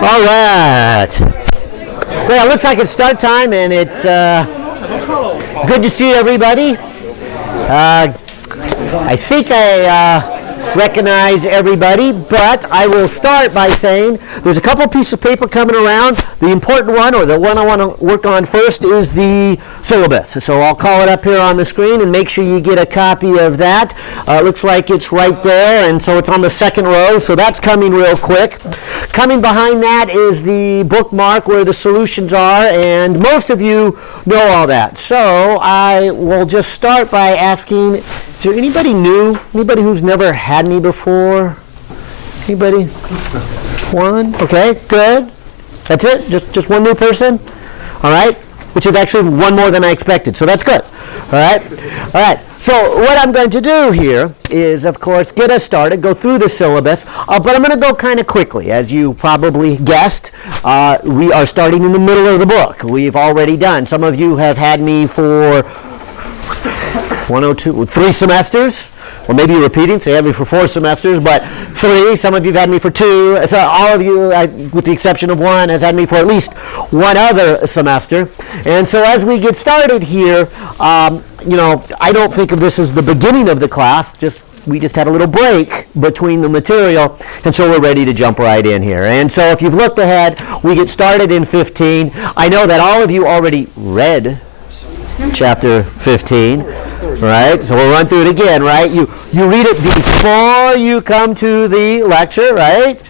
All right. Well, it looks like it's start time, and it's good to see everybody. I think I recognize everybody, but I will start by saying there's a couple pieces of paper coming around. The important one, or the one I want to work on first, is the syllabus. So I'll call it up here on the screen and make sure you get a copy of that. It looks like it's right there, and so it's on the second row, so that's coming real quick. Coming behind that is the bookmark where the solutions are, and most of you know all that. So I will just start by asking, is there anybody new? Anybody who's never had me before? Anybody? One? Okay, good. That's it? Just one new person? All right. Which is actually one more than I expected, so that's good. All right? All right. So what I'm going to do here is, of course, get us started, go through the syllabus, but I'm going to go kind of quickly. As you probably guessed, we are starting in the middle of the book. We've already done. Some of you have had me for 3 semesters, or maybe you're repeating, so you had me for 4 semesters, but 3. Some of you have had me for 2. So all of you, with the exception of one, has had me for at least 1 other semester. And so as we get started here, I don't think of this as the beginning of the class. We just had a little break between the material, and so we're ready to jump right in here. And so if you've looked ahead, we get started in 15. I know that all of you already read chapter 15, right? So we'll run through it again, right? You read it before you come to the lecture, right?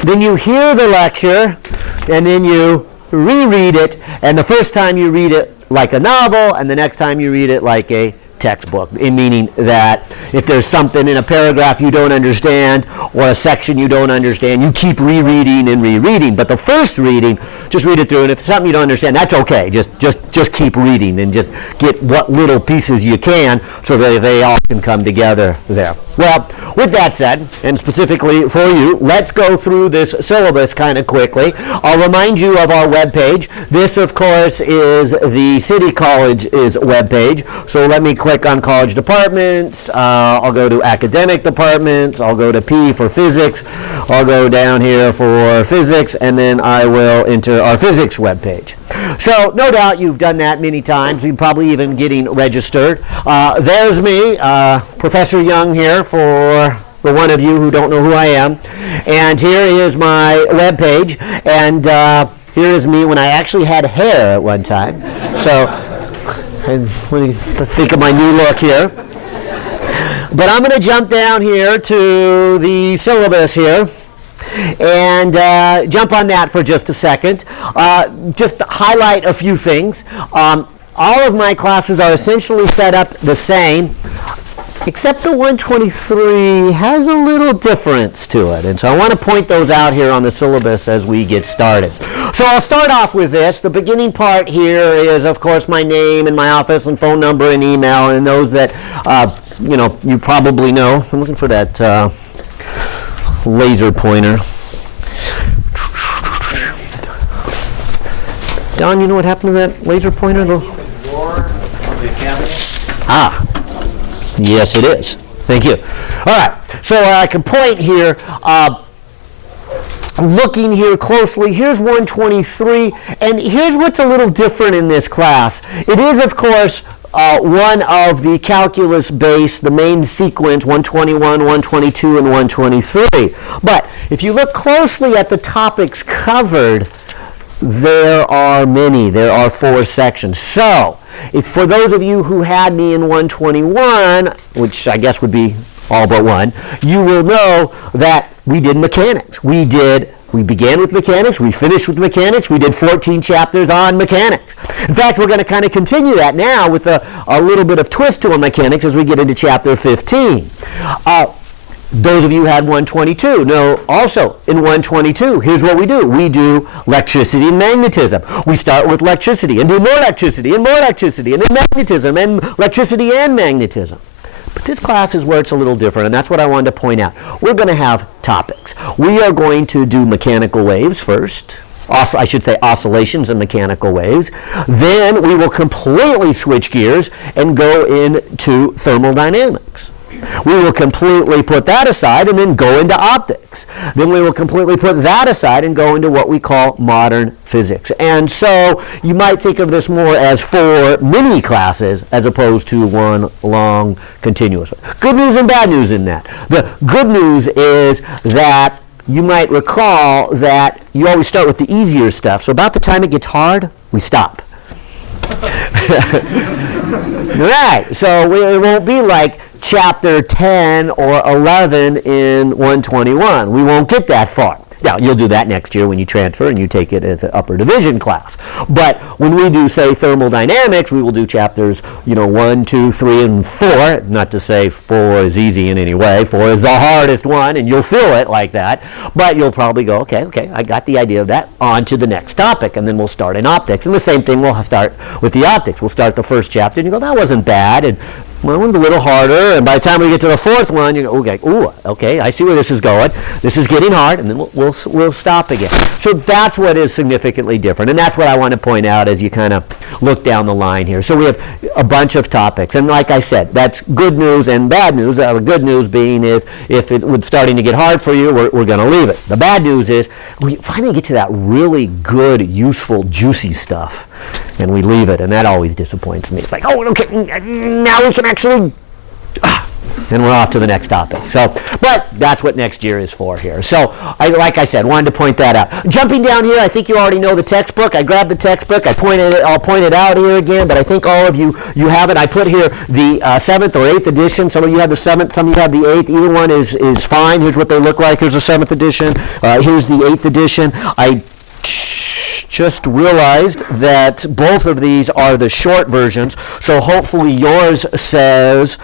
Then you hear the lecture, and then you reread it, and the first time you read it like a novel, and the next time you read it like a textbook, meaning that if there's something in a paragraph you don't understand or a section you don't understand, you keep rereading and rereading. But the first reading, just read it through, and if it's something you don't understand, that's okay. Just keep reading and just get what little pieces you can so that they all can come together there. Well, with that said, and specifically for you, let's go through this syllabus kind of quickly. I'll remind you of our webpage. This, of course, is the City College's webpage. So let me click on college departments. I'll go to academic departments. I'll go to P for physics. I'll go down here for physics, and then I will enter our physics webpage. So no doubt you've done that many times. You're probably even getting registered. There's me, Professor Young here, for the one of you who don't know who I am. And here is my webpage. And here is me when I actually had hair at one time. So let me think of my new look here. But I'm going to jump down here to the syllabus here and jump on that for just a second. Just to highlight a few things. All of my classes are essentially set up the same, except the 123 has a little difference to it. And so I want to point those out here on the syllabus as we get started. So I'll start off with this. The beginning part here is, of course, my name and my office and phone number and email, and those that, you probably know. I'm looking for that laser pointer. Don, you know what happened to that laser pointer? Yes, it is. Thank you. All right. So I can point here. Looking here closely, here's 123, and here's what's a little different in this class. It is, of course, one of the calculus base, the main sequence, 121, 122, and 123. But if you look closely at the topics covered, there are many. There are 4 sections. So, for those of you who had me in 121, which I guess would be all but one, you will know that we did mechanics. We began with mechanics, we finished with mechanics, we did 14 chapters on mechanics. In fact, we're going to kind of continue that now with a little bit of twist to our mechanics as we get into chapter 15. Those of you who had 122 know also in 122, here's what we do. We do electricity and magnetism. We start with electricity and do more electricity and more electricity and then magnetism and electricity and magnetism. But this class is where it's a little different, and that's what I wanted to point out. We're going to have topics. We are going to do mechanical waves first. I should say oscillations and mechanical waves. Then we will completely switch gears and go into thermodynamics. We will completely put that aside and then go into optics. Then we will completely put that aside and go into what we call modern physics. And so you might think of this more as 4 mini classes as opposed to one long continuous one. Good news and bad news in that. The good news is that you might recall that you always start with the easier stuff. So about the time it gets hard, we stop. Right, so it won't be like chapter 10 or 11 in 121. We won't get that far. Now, you'll do that next year when you transfer and you take it as an upper division class. But when we do, say, thermodynamics, we will do chapters, 1, 2, 3, and 4. Not to say 4 is easy in any way. 4 is the hardest one, and you'll feel it like that. But you'll probably go, okay, I got the idea of that. On to the next topic, and then we'll start in optics. And the same thing we'll start with the optics. We'll start the first chapter, and you go, that wasn't bad. And one was a little harder, and by the time we get to the 4th one, you go, okay, I see where this is going. This is getting hard, and then we'll stop again. So that's what is significantly different, and that's what I want to point out as you kind of look down the line here. So we have a bunch of topics, and like I said, that's good news and bad news. The good news being is if it was starting to get hard for you, we're going to leave it. The bad news is we finally get to that really good, useful, juicy stuff, and we leave it, and that always disappoints me. It's like, okay, now we can actually, and we're off to the next topic. So, but that's what next year is for here. So, like I said, wanted to point that out. Jumping down here, I think you already know the textbook. I grabbed the textbook. I'll point it out here again, but I think all of you have it. I put here the 7th or 8th edition. Some of you have the 7th, some of you have the 8th. Either one is fine. Here's what they look like. Here's the 7th edition. Here's the 8th edition. I just realized that both of these are the short versions, so hopefully yours says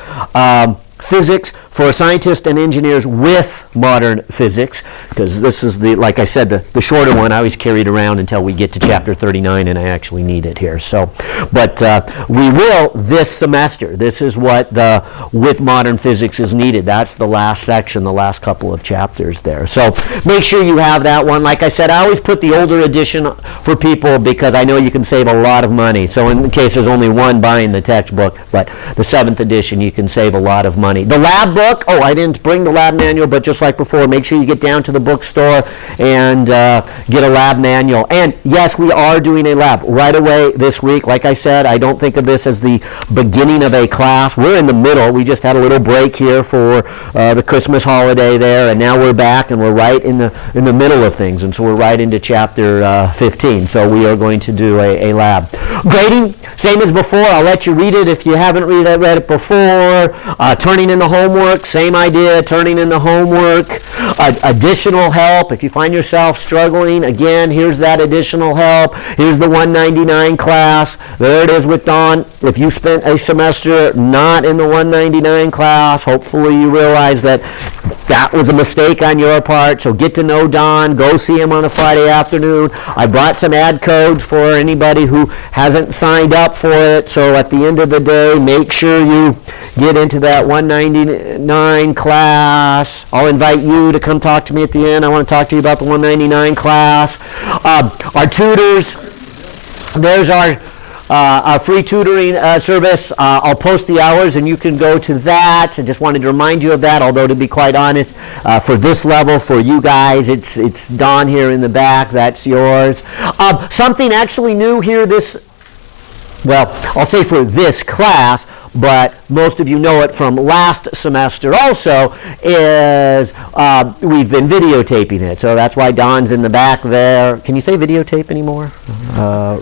physics for scientists and engineers with modern physics, because this is like I said, the shorter one I always carried around until we get to chapter 39 and I actually need it here. So, but we will this semester. This is what the with modern physics is needed. That's the last section, the last couple of chapters there. So make sure you have that one. Like I said, I always put the older edition for people because I know you can save a lot of money. So in case there's only one buying the textbook, but the 7th edition, you can save a lot of money. The lab book, I didn't bring the lab manual, but just like before, make sure you get down to the bookstore and get a lab manual. And yes, we are doing a lab right away this week. Like I said, I don't think of this as the beginning of a class. We're in the middle. We just had a little break here for the Christmas holiday there, and now we're back and we're right in the middle of things. And so we're right into chapter 15. So we are going to do a lab. Grading, same as before. I'll let you read it if you haven't read it before. Turning in the homework, same idea, turning in the homework. Additional help, if you find yourself struggling, again, here's that additional help. Here's the 199 class. There it is with Dawn. If you spent a semester not in the 199 class, hopefully you realize that was a mistake on your part. So get to know Don. Go see him on a Friday afternoon. I brought some ad codes for anybody who hasn't signed up for it. So at the end of the day, make sure you get into that 199 class. I'll invite you to come talk to me at the end. I want to talk to you about the 199 class. Our tutors, there's our free tutoring service. I'll post the hours and you can go to that. I just wanted to remind you of that, although to be quite honest, for this level, for you guys, it's Don here in the back. That's yours. Something actually new here I'll say for this class, but most of you know it from last semester also, is we've been videotaping it. So that's why Don's in the back there. Can you say videotape anymore?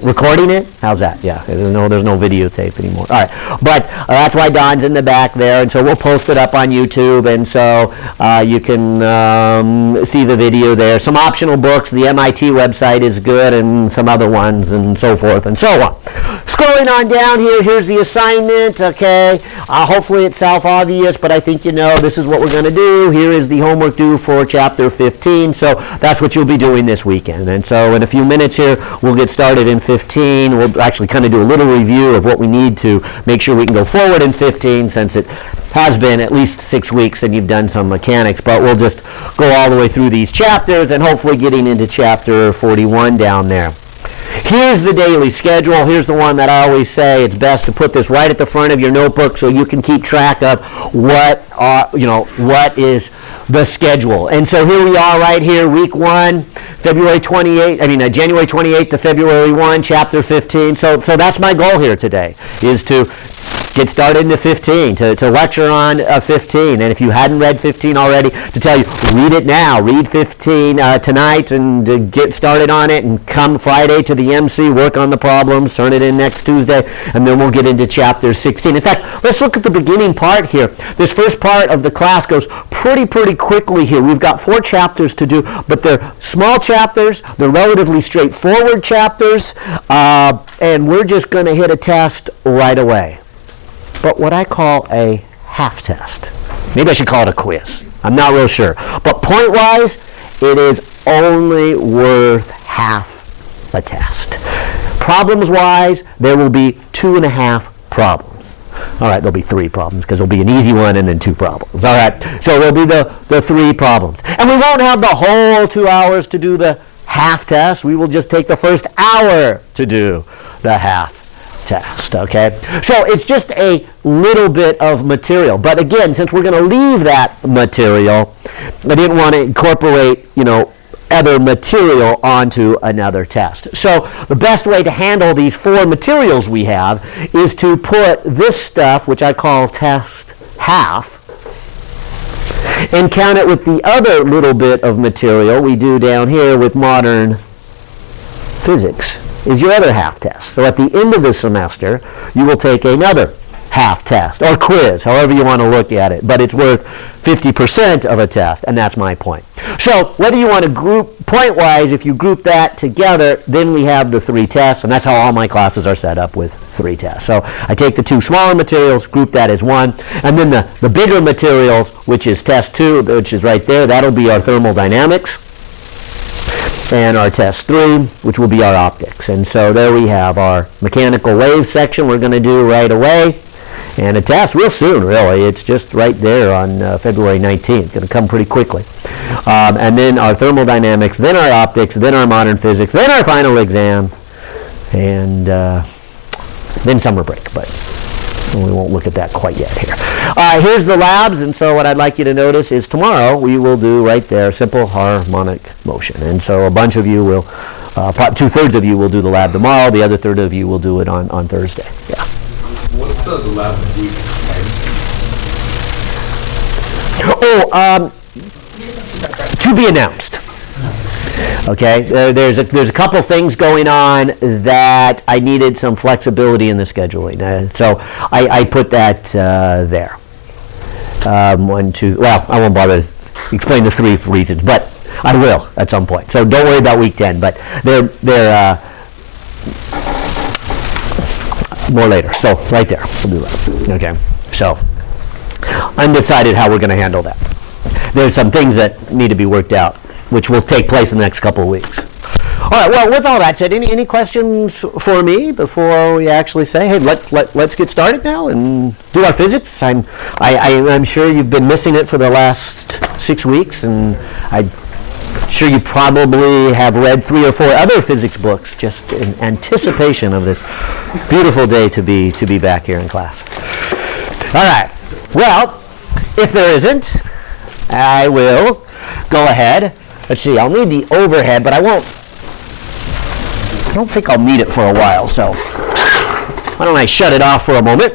Recording it? How's that? Yeah, there's no videotape anymore. All right, but that's why Don's in the back there, and so we'll post it up on YouTube, and so you can see the video there. Some optional books. The MIT website is good, and some other ones, and so forth and so on. Scrolling on down here, here's the assignment. Okay, hopefully it's self-obvious, but I think you know this is what we're going to do. Here is the homework due for chapter 15, so that's what you'll be doing this weekend. And so in a few minutes here, we'll get started in 15. We'll actually kind of do a little review of what we need to make sure we can go forward in 15, since it has been at least 6 weeks and you've done some mechanics, but we'll just go all the way through these chapters and hopefully getting into chapter 41 down there. here's the daily schedule. Here's the one that I always say it's best to put this right at the front of your notebook so you can keep track of what is the schedule. And so here we are right here, week 1, January 28th to February 1, chapter 15. So that's my goal here today, is to get started into 15, to lecture on 15. And if you hadn't read 15 already, to tell you, read it now. Read 15 tonight and get started on it, and come Friday to the MC, work on the problems, turn it in next Tuesday, and then we'll get into chapter 16. In fact, let's look at the beginning part here. This first part of the class goes pretty quickly here. We've got 4 chapters to do, but they're small chapters. They're relatively straightforward chapters, and we're just going to hit a test right away. But what I call a half test. Maybe I should call it a quiz. I'm not real sure. But point-wise, it is only worth half a test. Problems-wise, there will be 2.5 problems. All right, there'll be 3 problems because there'll be an easy one and then 2 problems. All right, so there'll be the 3 problems. And we won't have the whole 2 hours to do the half test. We will just take the first hour to do the half test, okay? So it's just a little bit of material. But again, since we're going to leave that material, I didn't want to incorporate, other material onto another test. So the best way to handle these 4 materials we have is to put this stuff, which I call test half, and count it with the other little bit of material we do down here with modern physics. Is your other half test. So at the end of the semester, you will take another half test, or quiz, however you want to look at it, but it's worth 50% of a test, and that's my point. So whether you want to group, point-wise, if you group that together, then we have the 3 tests, and that's how all my classes are set up, with 3 tests. So I take the 2 smaller materials, group that as 1, and then the bigger materials, which is test 2, which is right there, that'll be our thermodynamics, and our test 3, which will be our optics. And so there we have our mechanical wave section we're going to do right away, and a test real soon, really. It's just right there on February 19th. Going to come pretty quickly. And then our thermodynamics, then our optics, then our modern physics, then our final exam, and then summer break. But we won't look at that quite yet here. Here's the labs, and so what I'd like you to notice is tomorrow we will do right there Simple Harmonic Motion. And so a bunch of you will, 2/3 of you will do the lab tomorrow, the other third of you will do it on Thursday. Yeah. What's the lab week time? To be announced. Okay, there's a couple things going on that I needed some flexibility in the scheduling, so I put that there. 1, 2. Well, I won't bother to explain the 3 reasons, but I will at some point. So don't worry about week 10, but they're more later. So right there, we'll do that. Okay, so undecided how we're going to handle that. There's some things that need to be worked out, which will take place in the next couple of weeks. All right, well, with all that said, any questions for me before we actually say, hey, let's get started now and do our physics? I'm sure you've been missing it for the last 6 weeks, and I'm sure you probably have read 3 or 4 other physics books just in anticipation of this beautiful day to be back here in class. All right, well, if there isn't, I will go ahead. Let's see, I'll need the overhead, but I don't think I'll need it for a while, so why don't I shut it off for a moment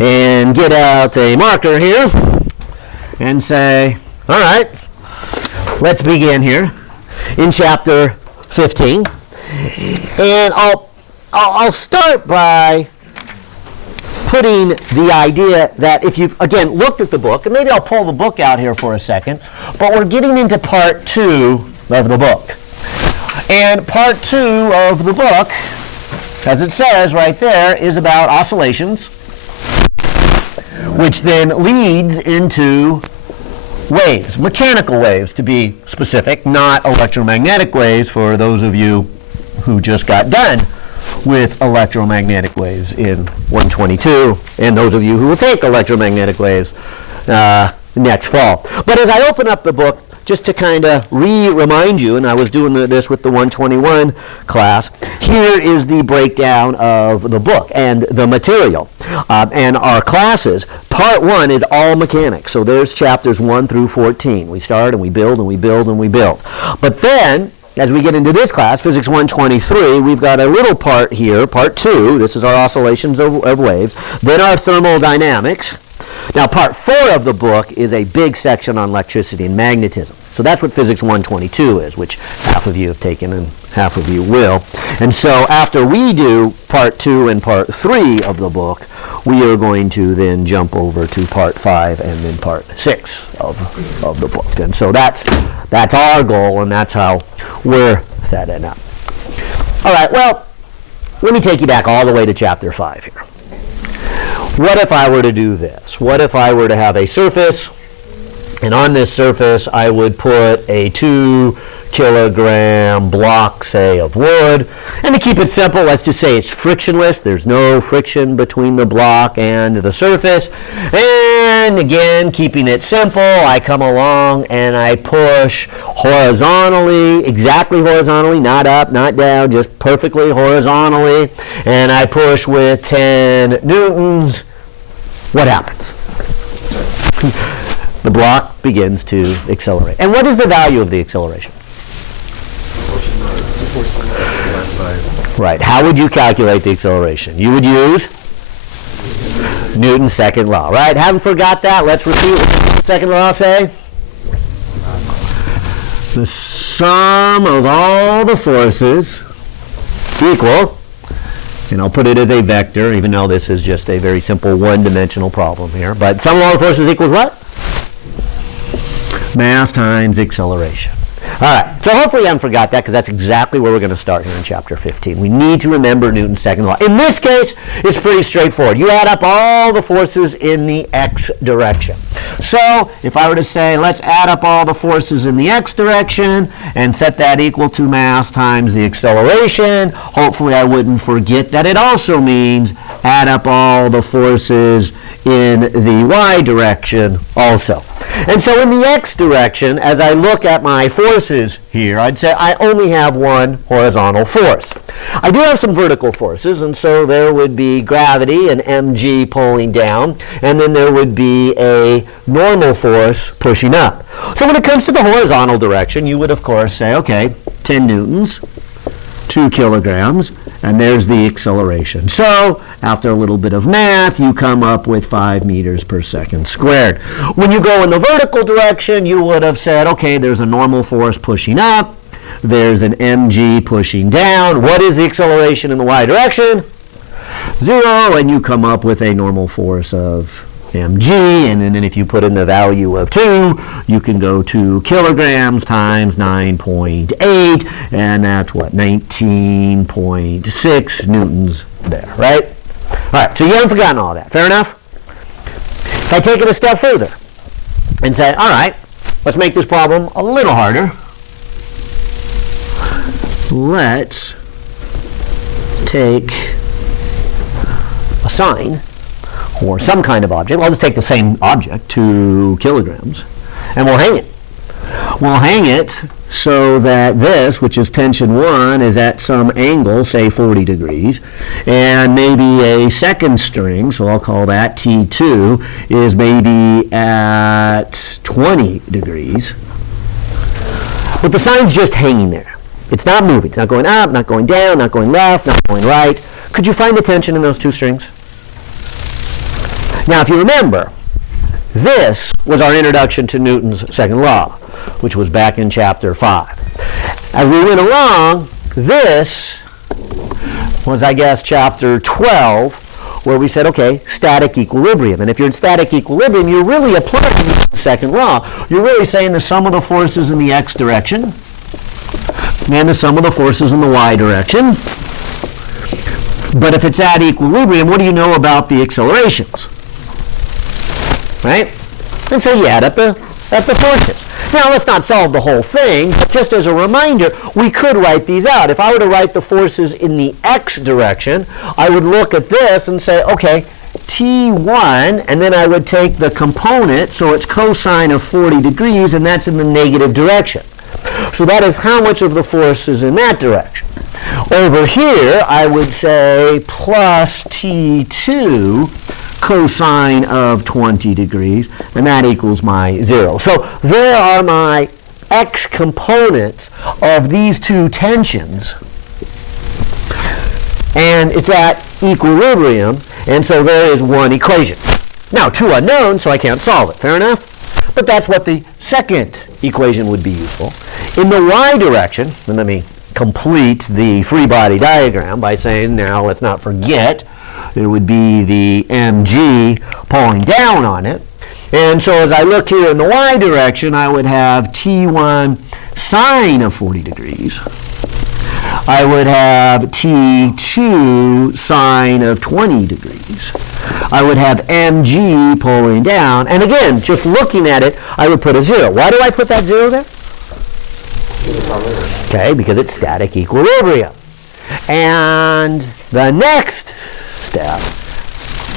and get out a marker here and say, all right, let's begin here in chapter 15. And I'll start by putting the idea that if you've, again, looked at the book, and maybe I'll pull the book out here for a second, but we're getting into part 2 of the book. And part 2 of the book, as it says right there, is about oscillations, which then leads into waves, mechanical waves to be specific, not electromagnetic waves for those of you who just got done with electromagnetic waves in 122, and those of you who will take electromagnetic waves next fall. But as I open up the book, just to kind of remind you, and I was doing this with the 121 class, here is the breakdown of the book and the material. And our classes, part 1 is all mechanics. So there's chapters 1 through 14. We start and we build and we build and we build. But then, as we get into this class, Physics 123, we've got a little part here, part 2. This is our oscillations of waves. Then our thermodynamics. Now, part 4 of the book is a big section on electricity and magnetism. So that's what Physics 122 is, which half of you have taken and half of you will. And so after we do part 2 and part 3 of the book, we are going to then jump over to part 5 and then part 6 of the book. And so that's our goal, and that's how we're setting up. All right, well, let me take you back all the way to chapter 5 here. What if I were to do this? What if I were to have a surface, and on this surface I would put a 2 kilogram block, say, of wood. And to keep it simple, let's just say it's frictionless. There's no friction between the block and the surface. And again, keeping it simple, I come along and I push horizontally, exactly horizontally, not up, not down, just perfectly horizontally. And I push with 10 newtons. What happens? The block begins to accelerate. And what is the value of the acceleration? Right. How would you calculate the acceleration? You would use Newton's second law, right? Haven't forgot that? Let's repeat what the second law say. The sum of all the forces equal, and I'll put it as a vector, even though this is just a very simple one-dimensional problem here, but sum of all the forces equals what? Mass times acceleration. All right, so hopefully you haven't forgot that, because that's exactly where we're going to start here in chapter 15. We need to remember Newton's second law. In this case, it's pretty straightforward. You add up all the forces in the x direction. So if I were to say, let's add up all the forces in the x direction and set that equal to mass times the acceleration, hopefully I wouldn't forget that it also means add up all the forces in the y direction also. And so in the x direction, as I look at my forces here, I'd say I only have one horizontal force. I do have some vertical forces, and so there would be gravity and mg pulling down, and then there would be a normal force pushing up. So when it comes to the horizontal direction, you would of course say, okay, 10 newtons, 2 kilograms, and there's the acceleration. So after a little bit of math, you come up with 5 meters per second squared. When you go in the vertical direction, you would have said, okay, there's a normal force pushing up, there's an mg pushing down. What is the acceleration in the y direction? 0, and you come up with a normal force of mg, and then if you put in the value of 2, you can go to kilograms times 9.8, and that's what, 19.6 newtons there, right? All right, so you haven't forgotten all that. Fair enough? If I take it a step further and say, all right, let's make this problem a little harder. Let's take a sign or some kind of object. Well, let's take the same object, 2 kilograms, and we'll hang it. We'll hang it so that this, which is tension 1, is at some angle, say 40 degrees, and maybe a second string, so I'll call that T2, is maybe at 20 degrees. But the sign's just hanging there. It's not moving. It's not going up, not going down, not going left, not going right. Could you find the tension in those two strings? Now, if you remember, this was our introduction to Newton's second law, which was back in chapter 5. As we went along, this was, I guess, chapter 12, where we said, okay, static equilibrium. And if you're in static equilibrium, you're really applying the second law. You're really saying the sum of the forces in the x direction and the sum of the forces in the y direction. But if it's at equilibrium, what do you know about the accelerations? Right? And so you add up the forces. Now, let's not solve the whole thing, but just as a reminder, we could write these out. If I were to write the forces in the x direction, I would look at this and say, okay, T1, and then I would take the component, so it's cosine of 40 degrees, and that's in the negative direction. So that is how much of the force is in that direction. Over here, I would say plus T2 cosine of 20 degrees, and that equals my 0. So there are my x components of these two tensions, and it's at equilibrium, and so there is one equation. Now, two unknowns, so I can't solve it. Fair enough? But that's what the second equation would be useful. In the y direction, and let me complete the free body diagram by saying, now let's not forget, there would be the mg pulling down on it. And so as I look here in the y direction, I would have T1 sine of 40 degrees. I would have T2 sine of 20 degrees. I would have mg pulling down. And again, just looking at it, I would put a 0. Why do I put that 0 there? Okay, because it's static equilibrium. And the next step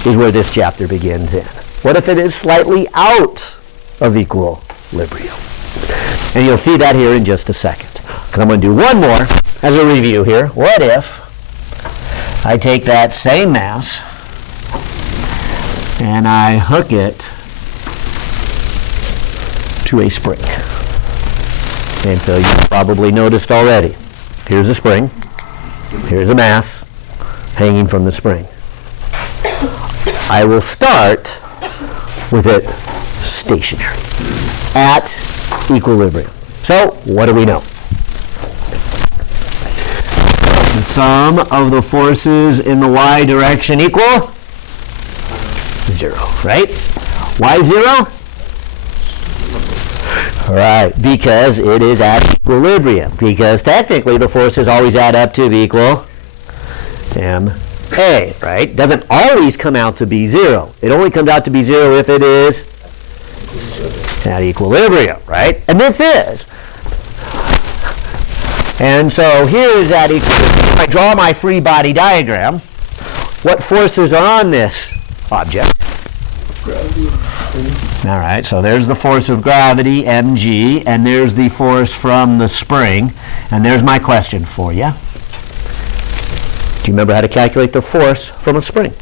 is where this chapter begins in. What if it is slightly out of equilibrium? And you'll see that here in just a second. Because I'm going to do one more as a review here. What if I take that same mass and I hook it to a spring? And so you've probably noticed already. Here's a spring. Here's a mass hanging from the spring. I will start with it stationary at equilibrium. So what do we know? The sum of the forces in the y direction equal 0, right? Why 0? Right, because it is at equilibrium. Because technically the forces always add up to equal ma, right? Doesn't always come out to be 0. It only comes out to be 0 if it is at equilibrium, right? And this is. And so here is at equilibrium. If I draw my free body diagram, what forces are on this object? Gravity. All right, so there's the force of gravity, mg, and there's the force from the spring. And there's my question for you. Do you remember how to calculate the force from a spring?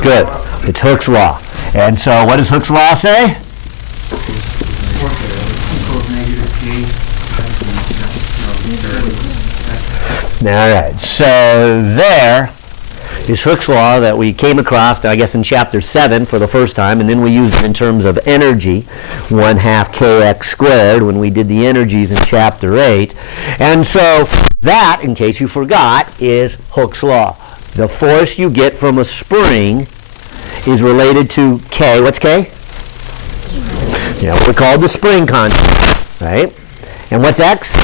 Good. It's Hooke's law. And so what does Hooke's law say? All right, so there is Hooke's law that we came across, I guess, in chapter 7 for the first time, and then we used it in terms of energy, 1/2 kx squared, when we did the energies in chapter 8. And so that, in case you forgot, is Hooke's law. The force you get from a spring is related to K. What's K? Yeah, what we call the spring constant, right? And what's X?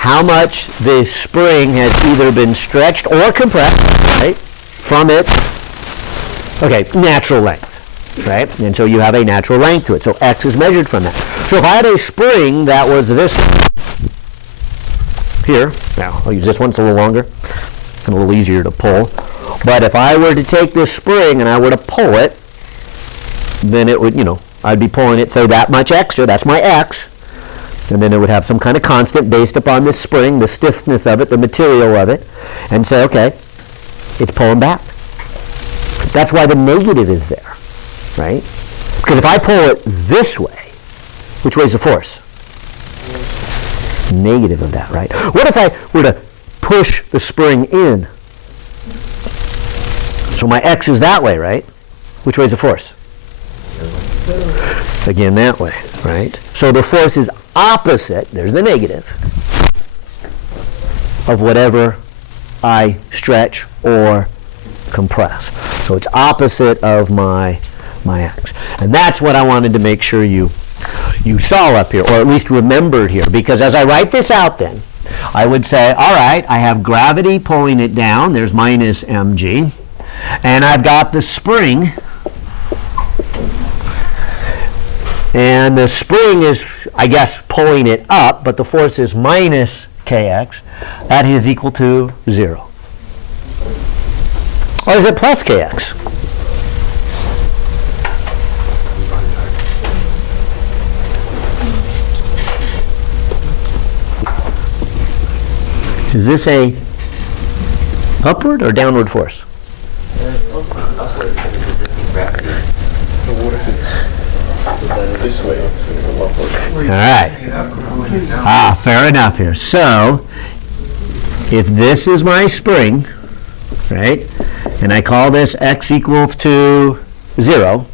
How much the spring has either been stretched or compressed, right, from its, natural length, right? And so you have a natural length to it. So X is measured from that. So if I had a spring that was this here, now I'll use this one, it's a little longer and a little easier to pull. But if I were to take this spring and I were to pull it, then it would, I'd be pulling it, say, that much extra, that's my X. And then it would have some kind of constant based upon this spring, the stiffness of it, the material of it, and say, okay, it's pulling back. That's why the negative is there, right? Because if I pull it this way, which way is the force? Negative of that, right? What if I were to push the spring in? So my X is that way, right? Which way is the force? Again, that way, right? So the force is opposite, there's the negative, of whatever I stretch or compress. So it's opposite of my X. And that's what I wanted to make sure you saw up here, or at least remembered here. Because as I write this out then, I would say, all right, I have gravity pulling it down, there's minus mg, and I've got the spring And the spring is, I guess, pulling it up, but the force is minus kx. That is equal to 0. Or is it plus kx? Is this a upward or downward force? Upward because it's resisting gravity. This way. All right. Fair enough here. So, if this is my spring, right, and I call this x equals to 0,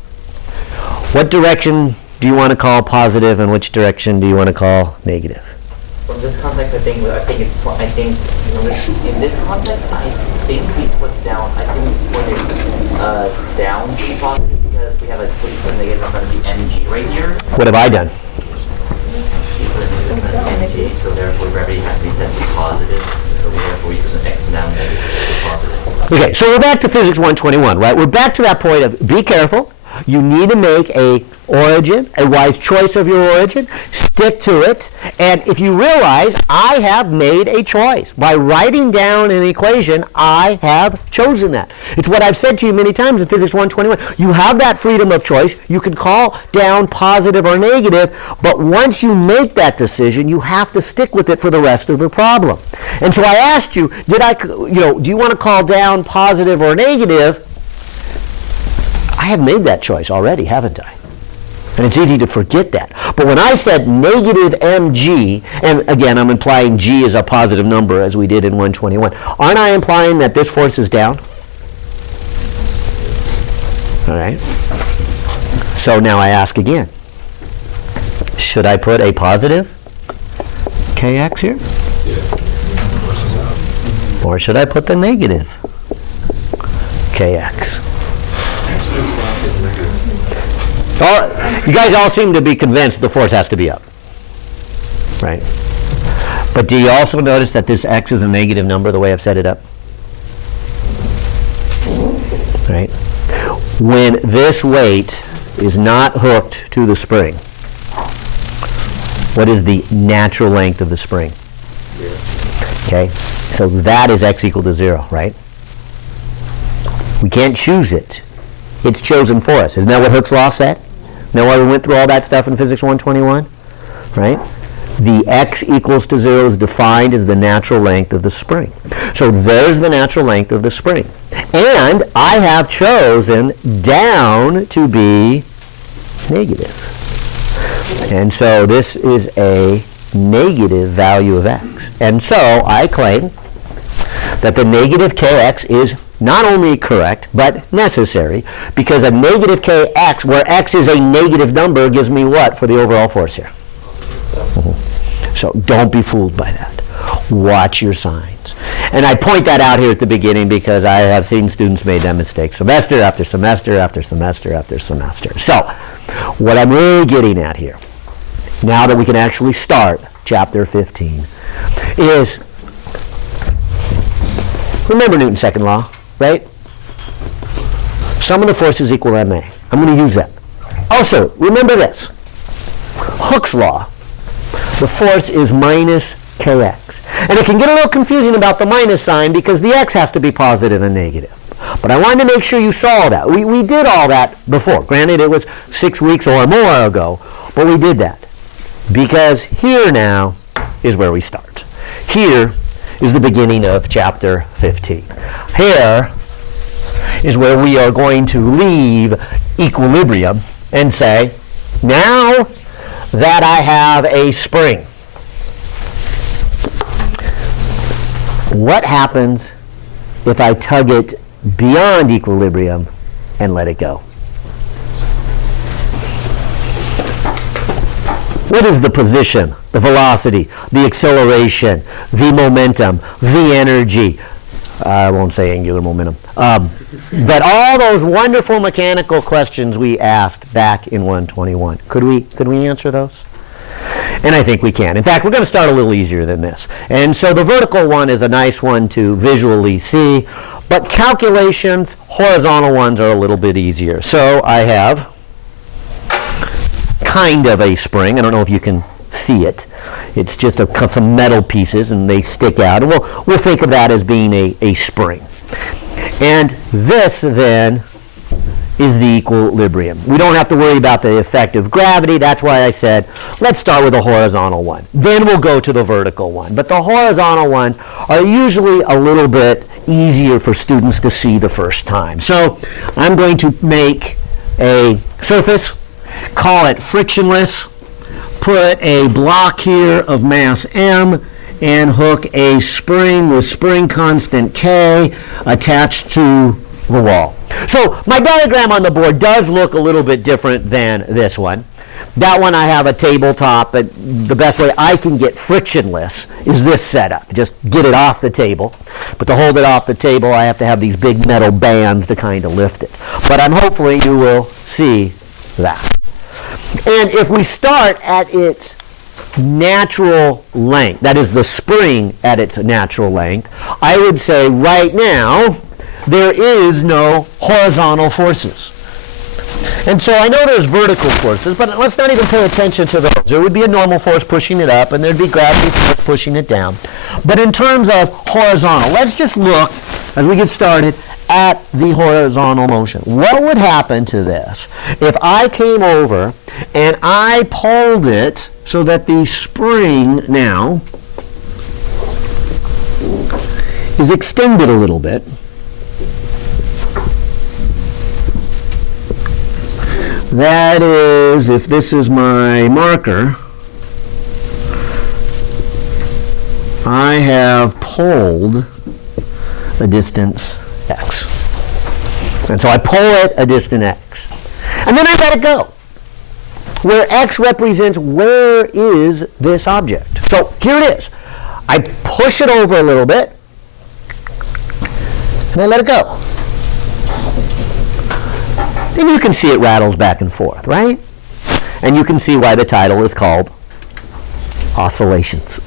what direction do you want to call positive and which direction do you want to call negative? From this context, in this context, I think we put it down to be positive because we have a negative number to be mg right here. What have I done? We put a negative number to mg, so therefore gravity has to be set to positive. So therefore we put an x down negative to positive. Okay, so we're back to physics 121, right? We're back to that point of be careful. You need to make a origin, a wise choice of your origin, stick to it, and if you realize I have made a choice. By writing down an equation, I have chosen that. It's what I've said to you many times in Physics 121. You have that freedom of choice. You can call down positive or negative, but once you make that decision, you have to stick with it for the rest of the problem. And so I asked you, do you want to call down positive or negative? I have made that choice already, haven't I? And it's easy to forget that. But when I said negative mg, and again, I'm implying g is a positive number as we did in 121, aren't I implying that this force is down? All right. So now I ask again, should I put a positive kx here? Yeah. Or should I put the negative kx? So you guys all seem to be convinced the force has to be up, right? But do you also notice that this x is a negative number the way I've set it up? Right? When this weight is not hooked to the spring, what is the natural length of the spring? Okay, so that is x equal to 0, right? We can't choose it. It's chosen for us. Isn't that what Hooke's law said? Isn't that why we went through all that stuff in Physics 121? Right? The x equals to 0 is defined as the natural length of the spring. So there's the natural length of the spring. And I have chosen down to be negative. And so this is a negative value of x. And so I claim that the negative kx is not only correct, but necessary, because a negative kx, where x is a negative number, gives me what for the overall force here? So don't be fooled by that. Watch your signs. And I point that out here at the beginning because I have seen students make that mistake semester after semester after semester after semester. So what I'm really getting at here, now that we can actually start chapter 15, is remember Newton's second law, right? Sum of the forces equal ma. I'm going to use that. Also, remember this. Hooke's law. The force is minus kx. And it can get a little confusing about the minus sign because the x has to be positive and negative. But I wanted to make sure you saw that. We did all that before. Granted, it was 6 weeks or more ago, but we did that. Because here now is where we start. Here is the beginning of chapter 15. Here is where we are going to leave equilibrium and say, now that I have a spring, what happens if I tug it beyond equilibrium and let it go? What is the position, the velocity, the acceleration, the momentum, the energy? I won't say angular momentum. But all those wonderful mechanical questions we asked back in 121. Could we answer those? And I think we can. In fact, we're going to start a little easier than this. And so the vertical one is a nice one to visually see, but calculations, horizontal ones are a little bit easier. So I have kind of a spring. I don't know if you can see it. It's just some metal pieces, and they stick out. And we'll think of that as being a spring. And this, then, is the equilibrium. We don't have to worry about the effect of gravity. That's why I said, let's start with a horizontal one. Then we'll go to the vertical one. But the horizontal ones are usually a little bit easier for students to see the first time. So I'm going to make a surface, call it frictionless, put a block here of mass M, and hook a spring with spring constant K attached to the wall. So my diagram on the board does look a little bit different than this one. That one I have a tabletop, but the best way I can get frictionless is this setup. Just get it off the table. But to hold it off the table, I have to have these big metal bands to kind of lift it. But hopefully you will see that. And if we start at its natural length, that is the spring at its natural length, I would say right now there is no horizontal forces. And so I know there's vertical forces, but let's not even pay attention to those. There would be a normal force pushing it up, and there'd be gravity force pushing it down. But in terms of horizontal, let's just look, as we get started, at the horizontal motion. What would happen to this if I came over and I pulled it so that the spring now is extended a little bit? That is, if this is my marker, I have pulled a distance x. And so I pull it a distance x. And then I let it go, where x represents where is this object. So here it is. I push it over a little bit, and I let it go. Then you can see it rattles back and forth, right? And you can see why the title is called Oscillations,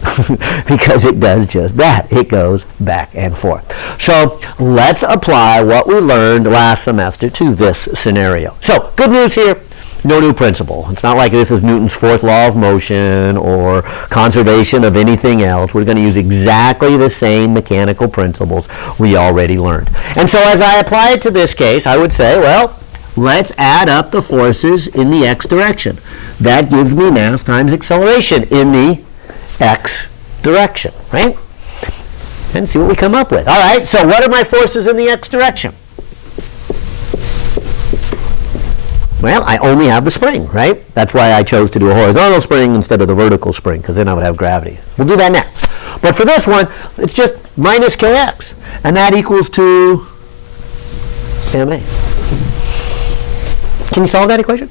because it does just that. It goes back and forth. So let's apply what we learned last semester to this scenario. So good news here, no new principle. It's not like this is Newton's fourth law of motion or conservation of anything else. We're going to use exactly the same mechanical principles we already learned. And so as I apply it to this case, I would say, well, let's add up the forces in the x direction. That gives me mass times acceleration in the x direction, right? And see what we come up with. All right, so what are my forces in the x direction? Well, I only have the spring, right? That's why I chose to do a horizontal spring instead of the vertical spring, because then I would have gravity. We'll do that next. But for this one, it's just minus kx, and that equals to ma. Can you solve that equation?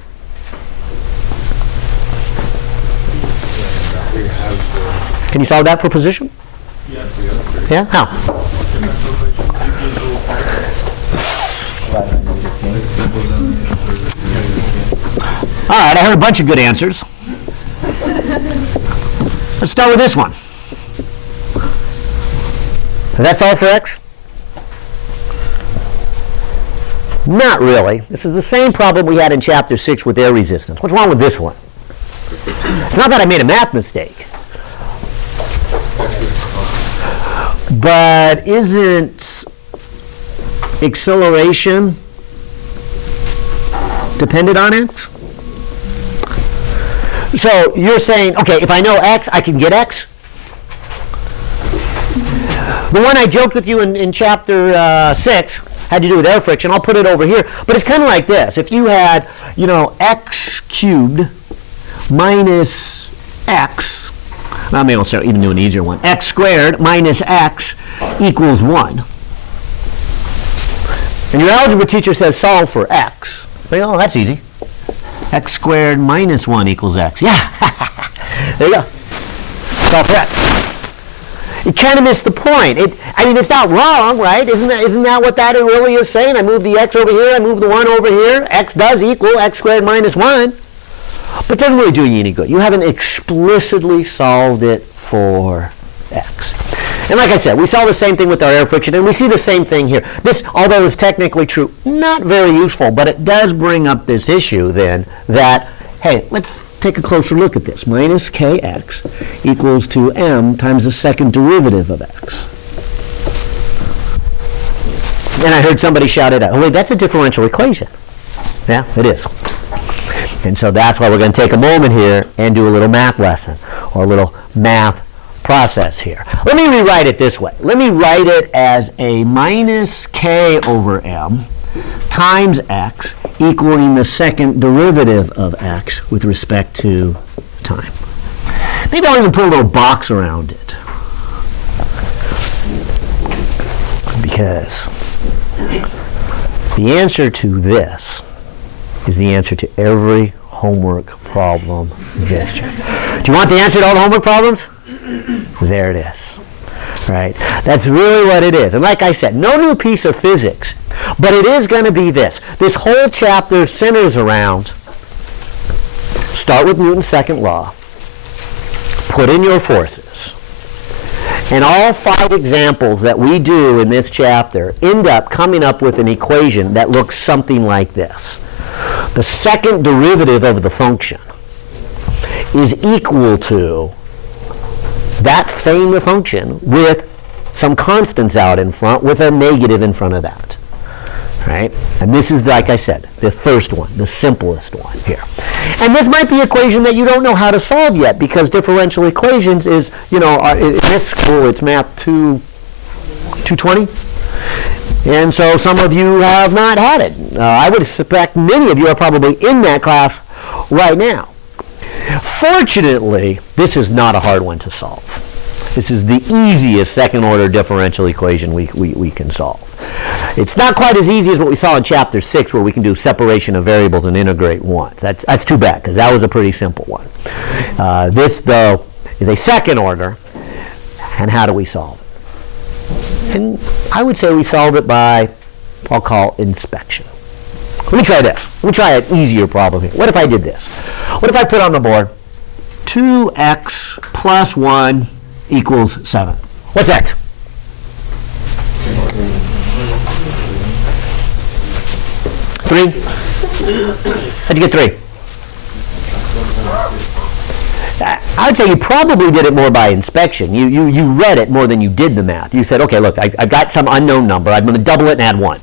Can you solve that for position? Yeah? How? All right, I heard a bunch of good answers. Let's start with this one. So that's all for x? Not really. This is the same problem we had in Chapter 6 with air resistance. What's wrong with this one? It's not that I made a math mistake. But isn't acceleration dependent on x? So you're saying, okay, if I know x, I can get x? The one I joked with you in Chapter 6 had to do with air friction. I'll put it over here. But it's kind of like this. If you had, x cubed minus x, well, maybe I'll start even do an easier one. X squared minus x equals 1. And your algebra teacher says solve for x. Well, that's easy. X squared minus 1 equals x. Yeah. There you go. Solve for x. You kind of missed the point. It's not wrong, right? Isn't that what that really is saying? I move the x over here, I move the 1 over here. X does equal x squared minus 1. But it doesn't really do you any good. You haven't explicitly solved it for x. And like I said, we saw the same thing with our air friction, and we see the same thing here. This, although it's technically true, not very useful, but it does bring up this issue then that hey, let's take a closer look at this. Minus kx equals to m times the second derivative of x. And I heard somebody shout it out. Oh, wait, that's a differential equation. Yeah, it is. And so that's why we're going to take a moment here and do a little math lesson, or a little math process here. Let me rewrite it this way. Let me write it as a minus k over m times x equaling the second derivative of x with respect to time. Maybe I'll even put a little box around it, because the answer to this is the answer to every homework problem this year. Do you want the answer to all the homework problems? There it is. Right? That's really what it is. And like I said, no new piece of physics, but it is going to be this. This whole chapter centers around, start with Newton's second law, put in your forces, and all 5 examples that we do in this chapter end up coming up with an equation that looks something like this. The second derivative of the function is equal to that same function with some constants out in front with a negative in front of that. Right? And this is, like I said, the first one, the simplest one here. And this might be an equation that you don't know how to solve yet, because differential equations is, in this school it's math 220. And so some of you have not had it. I would suspect many of you are probably in that class right now. Fortunately, this is not a hard one to solve. This is the easiest second-order differential equation we can solve. It's not quite as easy as what we saw in Chapter 6, where we can do separation of variables and integrate once. That's too bad, because that was a pretty simple one. This, though, is a second order, and how do we solve it? And I would say we solve it by, I'll call, inspection. Let me try this. Let me try an easier problem here. What if I did this? What if I put on the board 2x plus 1 equals 7? What's x? 3? How'd you get 3? I would say you probably did it more by inspection. You read it more than you did the math. You said, okay, look, I've got some unknown number. I'm going to double it and add 1.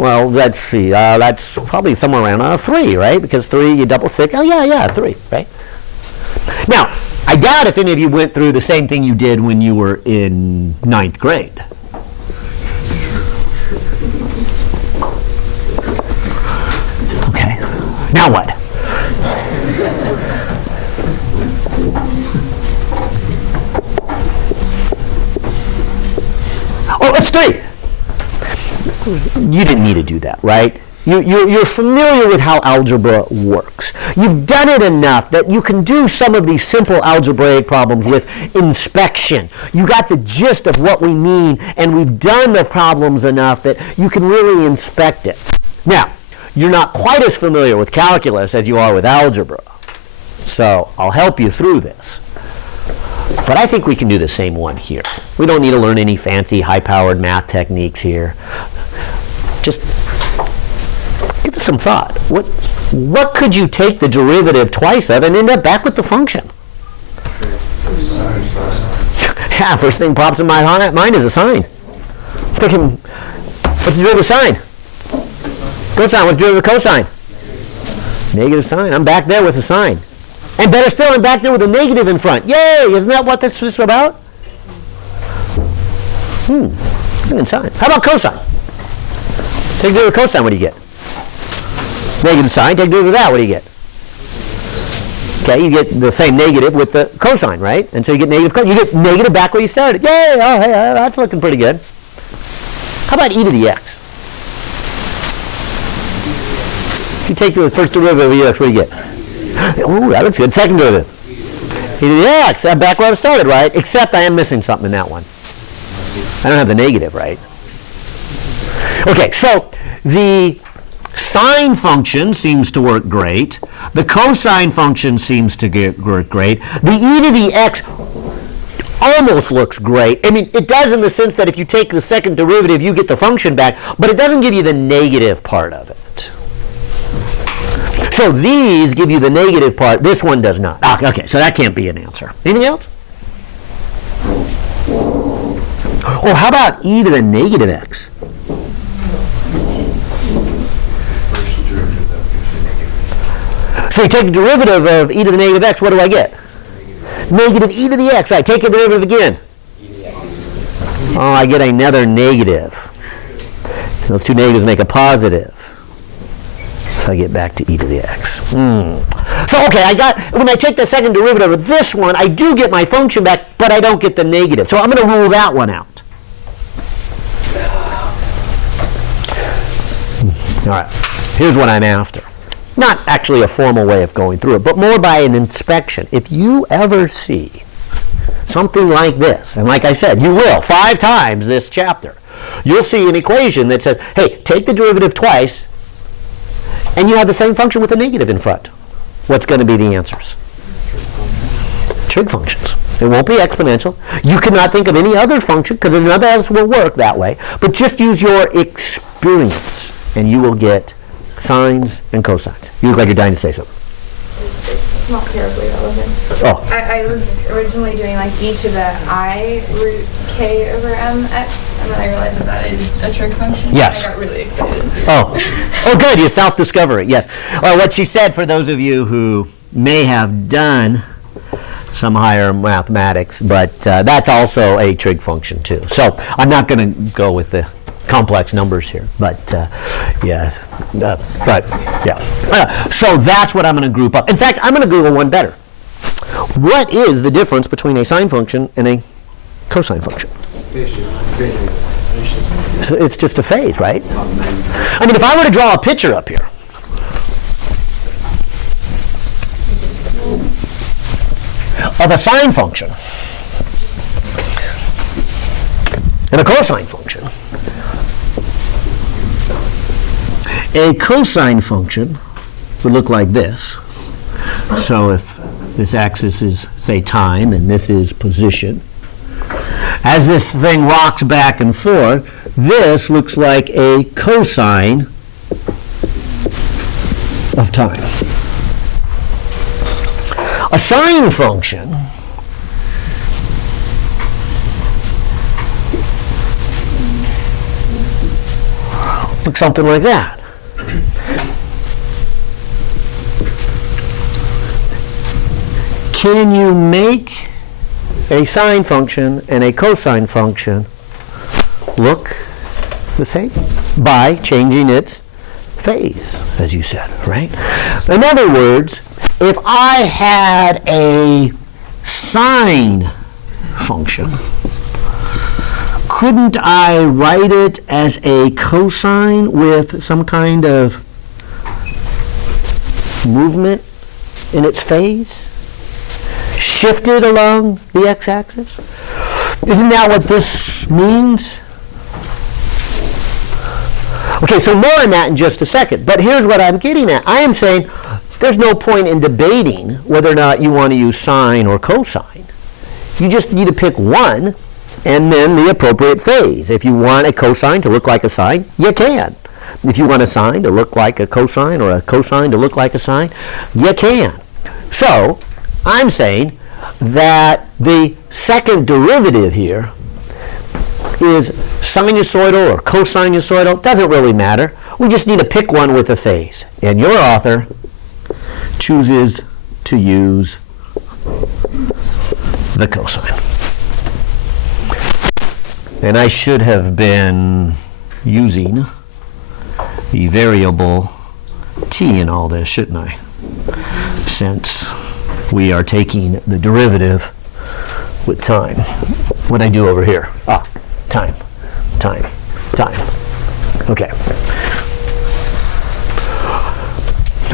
Well, let's see. That's probably somewhere around 3, right? Because 3, you double 6. Oh, yeah, 3, right? Now, I doubt if any of you went through the same thing you did when you were in 9th grade. Okay. Now what? Oh, it's 3. You didn't need to do that, right? You're familiar with how algebra works. You've done it enough that you can do some of these simple algebraic problems with inspection. You got the gist of what we mean, and we've done the problems enough that you can really inspect it. Now, you're not quite as familiar with calculus as you are with algebra, so I'll help you through this. But I think we can do the same one here. We don't need to learn any fancy high-powered math techniques here. Just give us some thought. What could you take the derivative twice of and end up back with the function? Yeah, first thing pops in my mind is a sine. Thinking, what's the derivative of sine? Cosine, what's the derivative of cosine? Negative sine. I'm back there with a sine. And better still, I'm back there with a negative in front. Yay! Isn't that what this is about? Sine. How about cosine? Take the derivative of cosine, what do you get? Negative sine. Take the derivative of that, what do you get? Okay, you get the same negative with the cosine, right? And so you get negative cosine. You get negative back where you started. Yay! Oh, hey, that's looking pretty good. How about e to the x? If you take the first derivative of x, what do you get? Ooh, that looks good. Second derivative. E to the x. I'm back where I started, right? Except I am missing something in that one. I don't have the negative, right? Okay, so the sine function seems to work great. The cosine function seems to work great. The e to the x almost looks great. I mean, it does in the sense that if you take the second derivative, you get the function back, but it doesn't give you the negative part of it. So these give you the negative part. This one does not. Ah, okay, so that can't be an answer. Anything else? Or how about e to the negative x? So you take the derivative of e to the negative x, what do I get? Negative e to the x, right. Take the derivative again. Oh, I get another negative. Those two negatives make a positive. So I get back to e to the x. So, okay, when I take the second derivative of this one, I do get my function back, but I don't get the negative. So I'm going to rule that one out. All right, here's what I'm after. Not actually a formal way of going through it, but more by an inspection. If you ever see something like this, and like I said, you will 5 times this chapter, you'll see an equation that says, hey, take the derivative twice, and you have the same function with a negative in front. What's going to be the answers? Trig functions. It won't be exponential. You cannot think of any other function, because none else will work that way, but just use your experience, and you will get sines and cosines. You look like you're dying to say something. It's not terribly relevant. Oh. I was originally doing like e to the I root k over mx, and then I realized that is a trig function. Yes. I got really excited. Oh, good. You self-discover it. Yes. What she said, for those of you who may have done some higher mathematics, but that's also a trig function too. So I'm not going to go with the complex numbers here, but yeah. So that's what I'm going to group up. In fact, I'm going to Google one better. What is the difference between a sine function and a cosine function? So it's just a phase, right? I mean, if I were to draw a picture up here, of a sine function and a cosine function, a cosine function would look like this. So if this axis is, say, time, and this is position, as this thing rocks back and forth, this looks like a cosine of time. A sine function looks something like that. Can you make a sine function and a cosine function look the same? By changing its phase, as you said, right? In other words, if I had a sine function, couldn't I write it as a cosine with some kind of movement in its phase? Shifted along the x-axis? Isn't that what this means? Okay, so more on that in just a second. But here's what I'm getting at. I am saying there's no point in debating whether or not you want to use sine or cosine. You just need to pick one and then the appropriate phase. If you want a cosine to look like a sine, you can. If you want a sine to look like a cosine or a cosine to look like a sine, you can. So I'm saying that the second derivative here is sinusoidal or cosinusoidal. Doesn't really matter. We just need to pick one with a phase. And your author chooses to use the cosine. And I should have been using the variable t in all this, shouldn't I? Since we are taking the derivative with time. What did I do over here? Ah, time, time, time. Okay.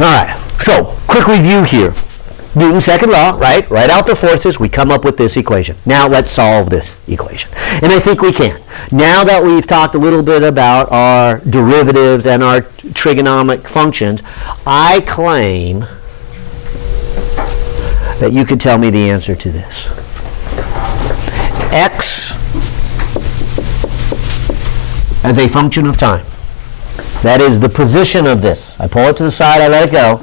All right, so quick review here. Newton's second law, right? Write out the forces, we come up with this equation. Now let's solve this equation. And I think we can. Now that we've talked a little bit about our derivatives and our trigonomic functions, I claim that you could tell me the answer to this. X as a function of time. That is the position of this. I pull it to the side, I let it go.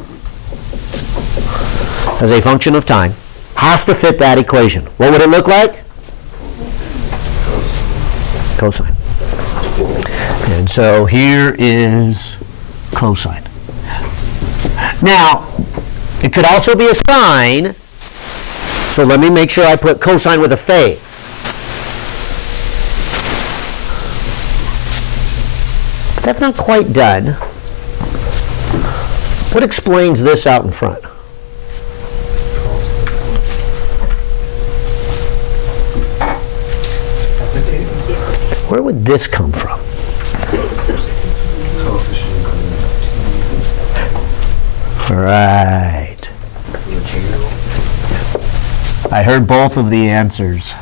as a function of time has to fit that equation. What would it look like? Cosine. And so here is cosine. Now, it could also be a sine, so let me make sure I put cosine with a phase. But that's not quite done. What explains this out in front? Where would this come from? Right. I heard both of the answers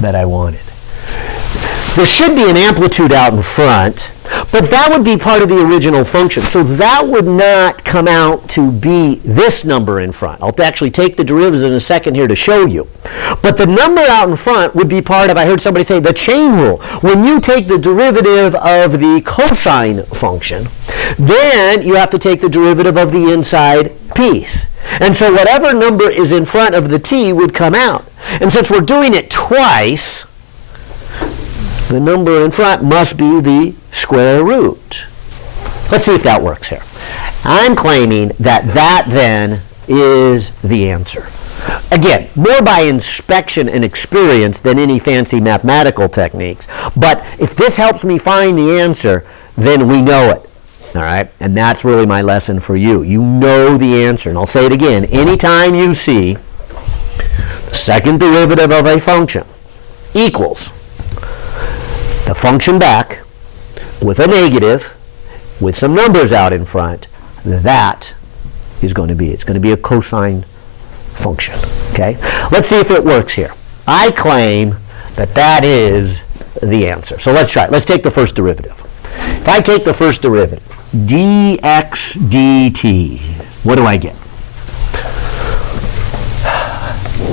that I wanted. There should be an amplitude out in front, but that would be part of the original function. So that would not come out to be this number in front. I'll actually take the derivatives in a second here to show you. But the number out in front would be part of, I heard somebody say, the chain rule. When you take the derivative of the cosine function, then you have to take the derivative of the inside piece. And so whatever number is in front of the t would come out. And since we're doing it twice, the number in front must be the square root. Let's see if that works here. I'm claiming that that then is the answer. Again, more by inspection and experience than any fancy mathematical techniques. But if this helps me find the answer, then we know it. All right? And that's really my lesson for you. You know the answer. And I'll say it again. Anytime you see the second derivative of a function equals the function back with a negative with some numbers out in front, that is going to be, it's going to be a cosine function. Okay? Let's see if it works here. I claim that that is the answer. So let's try it. Let's take the first derivative. If I take the first derivative, dx dt, what do I get?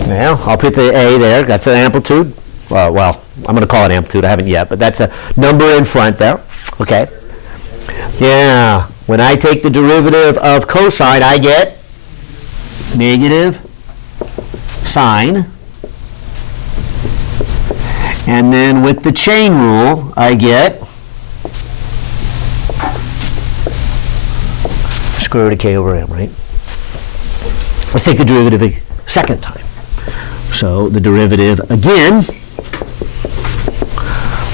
Well, I'll put the a there. That's an amplitude. Well, I'm going to call it amplitude. I haven't yet, but that's a number in front there. Okay. Yeah. When I take the derivative of cosine, I get negative sine. And then with the chain rule, I get square root of k over m, right? Let's take the derivative a second time. So the derivative again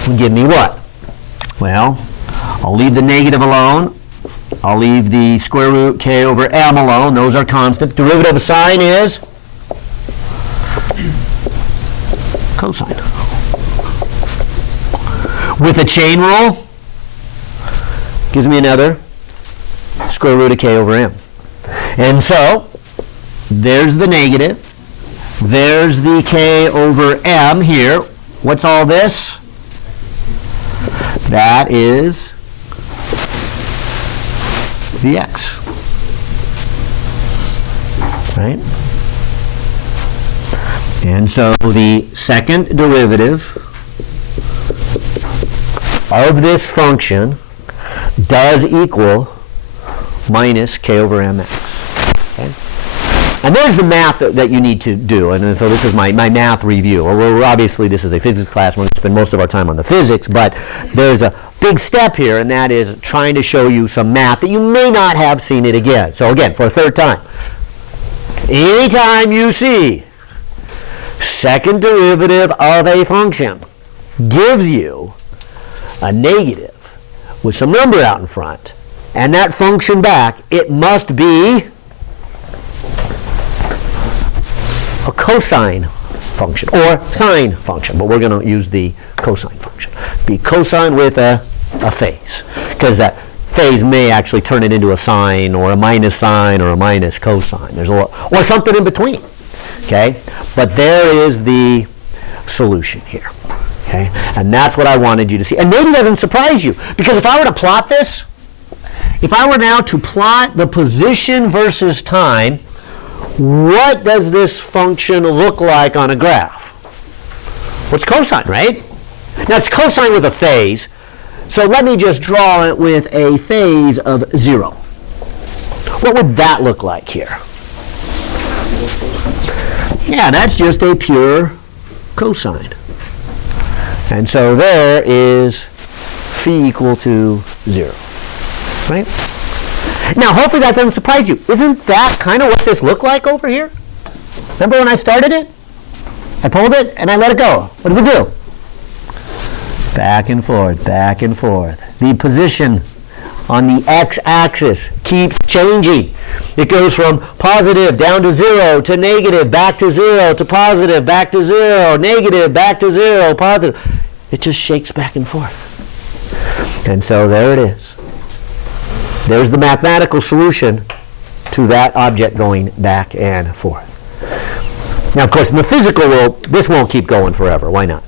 will give me what? Well, I'll leave the negative alone. I'll leave the square root k over m alone. Those are constant. Derivative of sine is cosine. With a chain rule, gives me another square root of k over m. And so, there's the negative. There's the k over m here. What's all this? That is the x. Right? And so the second derivative of this function does equal minus k over mx. Okay? And there's the math that you need to do. And so this is my math review. Or obviously, this is a physics class. We're going to spend most of our time on the physics. But there's a big step here, and that is trying to show you some math that you may not have seen it again. So again, for a third time. Anytime you see second derivative of a function gives you a negative with some number out in front, and that function back, it must be a cosine function or sine function, but we're going to use the cosine function. Be cosine with a phase, because that phase may actually turn it into a sine or a minus sine or a minus cosine. There's a lot, or something in between. Okay, but there is the solution here. Okay, and that's what I wanted you to see. And maybe it doesn't surprise you, because if I were to plot this, if I were now to plot the position versus time, what does this function look like on a graph? Well, it's cosine, right? Now, it's cosine with a phase, so let me just draw it with a phase of 0. What would that look like here? Yeah, that's just a pure cosine. And so there is phi equal to 0, right? Now, hopefully that doesn't surprise you. Isn't that kind of what this looked like over here? Remember when I started it? I pulled it and I let it go. What does it do? Back and forth, back and forth. The position on the x-axis keeps changing. It goes from positive down to 0 to negative, back to 0 to positive, back to 0, negative, back to 0, positive. It just shakes back and forth. And so there it is. There's the mathematical solution to that object going back and forth. Now, of course, in the physical world, this won't keep going forever. Why not?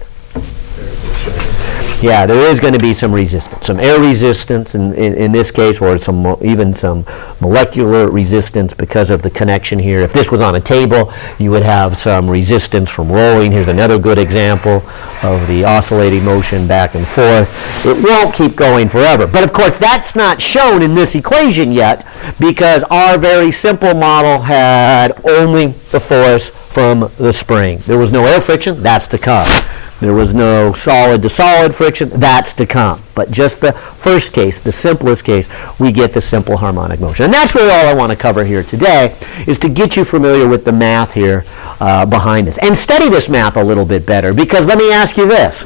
Yeah, there is going to be some resistance, some air resistance in this case, or even some molecular resistance because of the connection here. If this was on a table, you would have some resistance from rolling. Here's another good example of the oscillating motion back and forth. It won't keep going forever. But of course, that's not shown in this equation yet because our very simple model had only the force from the spring. There was no air friction. That's to come. There was no solid-to-solid friction. That's to come. But just the first case, the simplest case, we get the simple harmonic motion. And that's really all I want to cover here today, is to get you familiar with the math here behind this. And study this math a little bit better, because let me ask you this.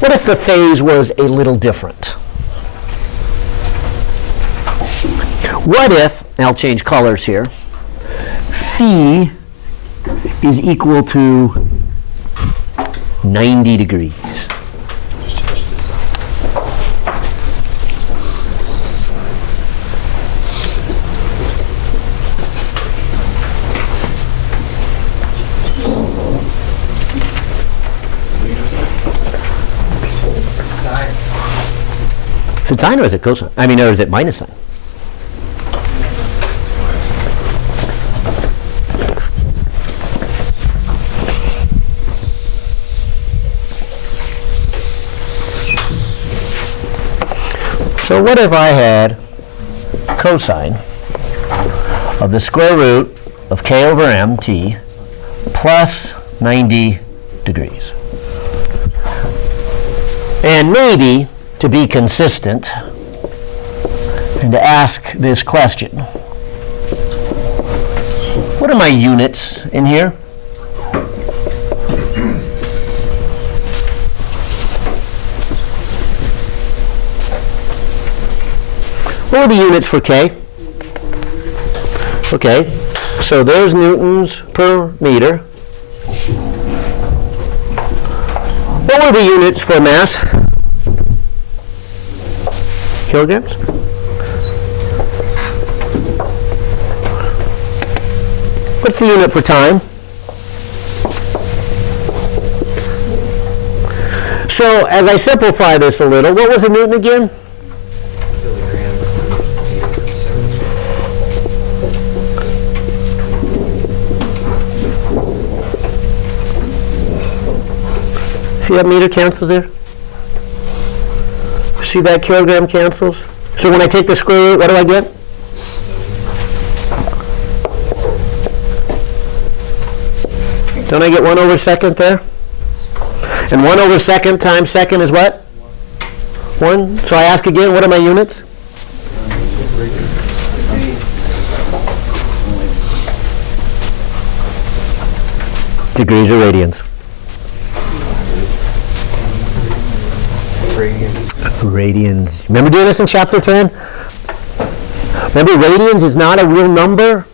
What if the phase was a little different? What if, and I'll change colors here, phi is equal to 90 degrees. Is it sine or is it cosine? I mean, or is it minus sine? So what if I had cosine of the square root of k over mt plus 90 degrees? And maybe, to be consistent, and to ask this question, what are my units in here? What are the units for K? Okay, so there's newtons per meter. What were the units for mass? Kilograms? What's the unit for time? So as I simplify this a little, what was a newton again? See that meter cancel there? See that kilogram cancels? So when I take the square root, what do I get? Don't I get 1 over second there? And 1 over second times second is what? 1. So I ask again, what are my units? Degrees or radians? Radians. Remember doing this in chapter 10? Remember, radians is not a real number.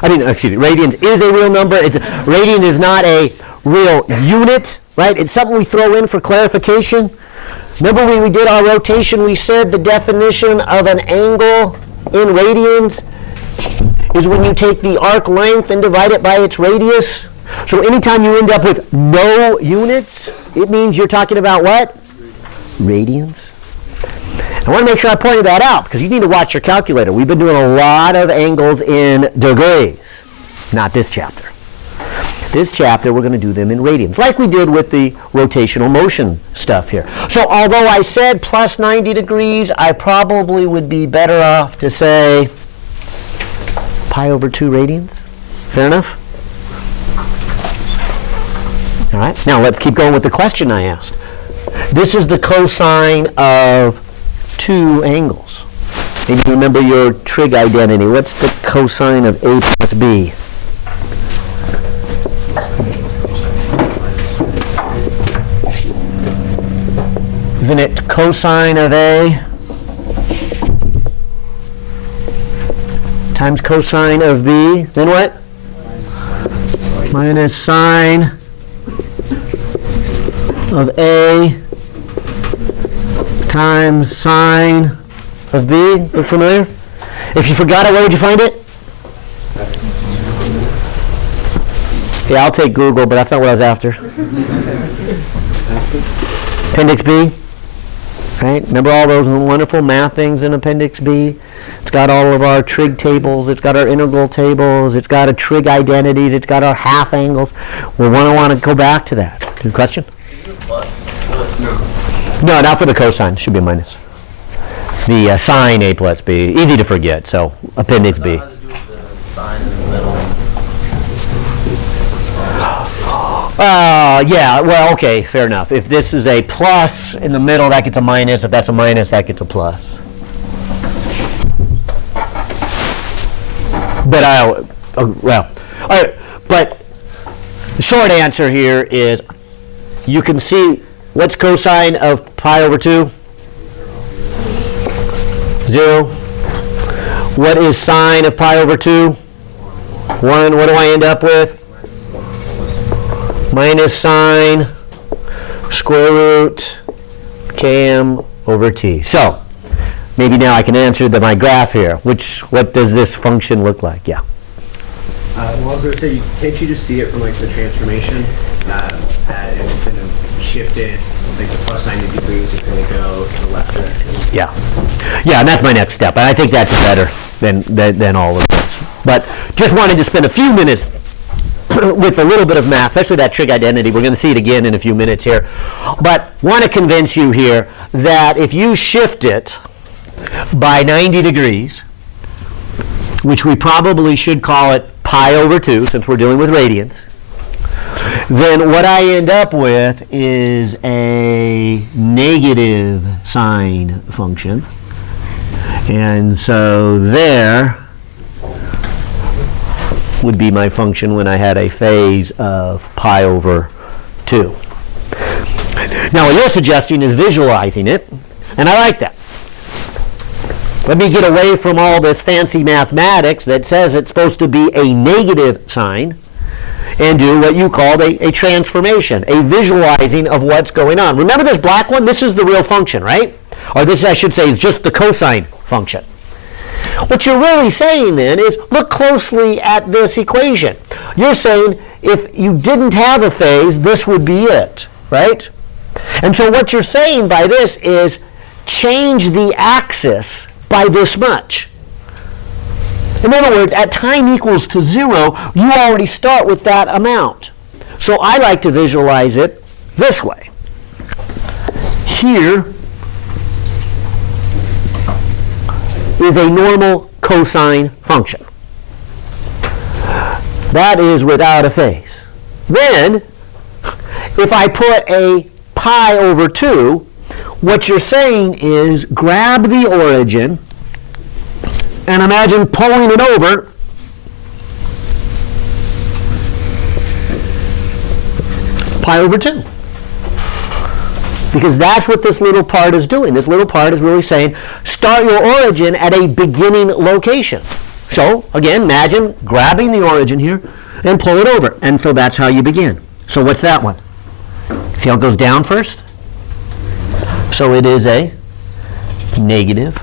Radians is a real number. Radian is not a real unit, right? It's something we throw in for clarification. Remember when we did our rotation, we said the definition of an angle in radians is when you take the arc length and divide it by its radius. So anytime you end up with no units, it means you're talking about what? Radians. I want to make sure I pointed that out because you need to watch your calculator. We've been doing a lot of angles in degrees, not this chapter. This chapter, we're going to do them in radians, like we did with the rotational motion stuff here. So although I said plus 90 degrees, I probably would be better off to say pi over 2 radians. Fair enough? All right, now let's keep going with the question I asked. This is the cosine of 2 angles. Maybe remember your trig identity. What's the cosine of A plus B? Isn't it cosine of A times cosine of B? Then what? Minus sine of A times sine of B. Look familiar? If you forgot it, where would you find it? Yeah, I'll take Google, but that's not what I was after. Appendix B. Right? Remember all those wonderful math things in Appendix B? It's got all of our trig tables. It's got our integral tables. It's got a trig identities. It's got our half angles. We want to go back to that. Good question? No, not for the cosine. Should be a minus. The sine A plus B. Easy to forget, so Appendix B. Yeah, well, okay, fair enough. If this is a plus in the middle, that gets a minus. If that's a minus, that gets a plus. But well, all right, but the short answer here is you can see what's cosine of pi over 2? 0. What is sine of pi over 2? 1. What do I end up with? Minus sine square root km over t. So maybe now I can answer my graph here. What does this function look like? Yeah. Well, I was going to say, can't you just see it from like the transformation? And it's going to shift it, like the plus 90 degrees is going to go to the left direction. Yeah, and that's my next step. And I think that's better than all of this. But just wanted to spend a few minutes with a little bit of math, especially that trig identity. We're going to see it again in a few minutes here. But want to convince you here that if you shift it by 90 degrees, which we probably should call it pi over 2 since we're dealing with radians, then what I end up with is a negative sine function. And so there would be my function when I had a phase of pi over 2. Now what you're suggesting is visualizing it, and I like that. Let me get away from all this fancy mathematics that says it's supposed to be a negative sign and do what you called a transformation, a visualizing of what's going on. Remember this black one? This is the real function, right? Or this, I should say, is just the cosine function. What you're really saying then is look closely at this equation. You're saying if you didn't have a phase, this would be it, right? And so what you're saying by this is change the axis by this much. In other words, at time equals to 0, you already start with that amount. So I like to visualize it this way. Here is a normal cosine function. That is without a phase. Then, if I put a pi over 2, what you're saying is grab the origin and imagine pulling it over pi over 2. Because that's what this little part is doing. This little part is really saying start your origin at a beginning location. So again, imagine grabbing the origin here and pull it over. And so that's how you begin. So what's that one? See how it goes down first? So it is a negative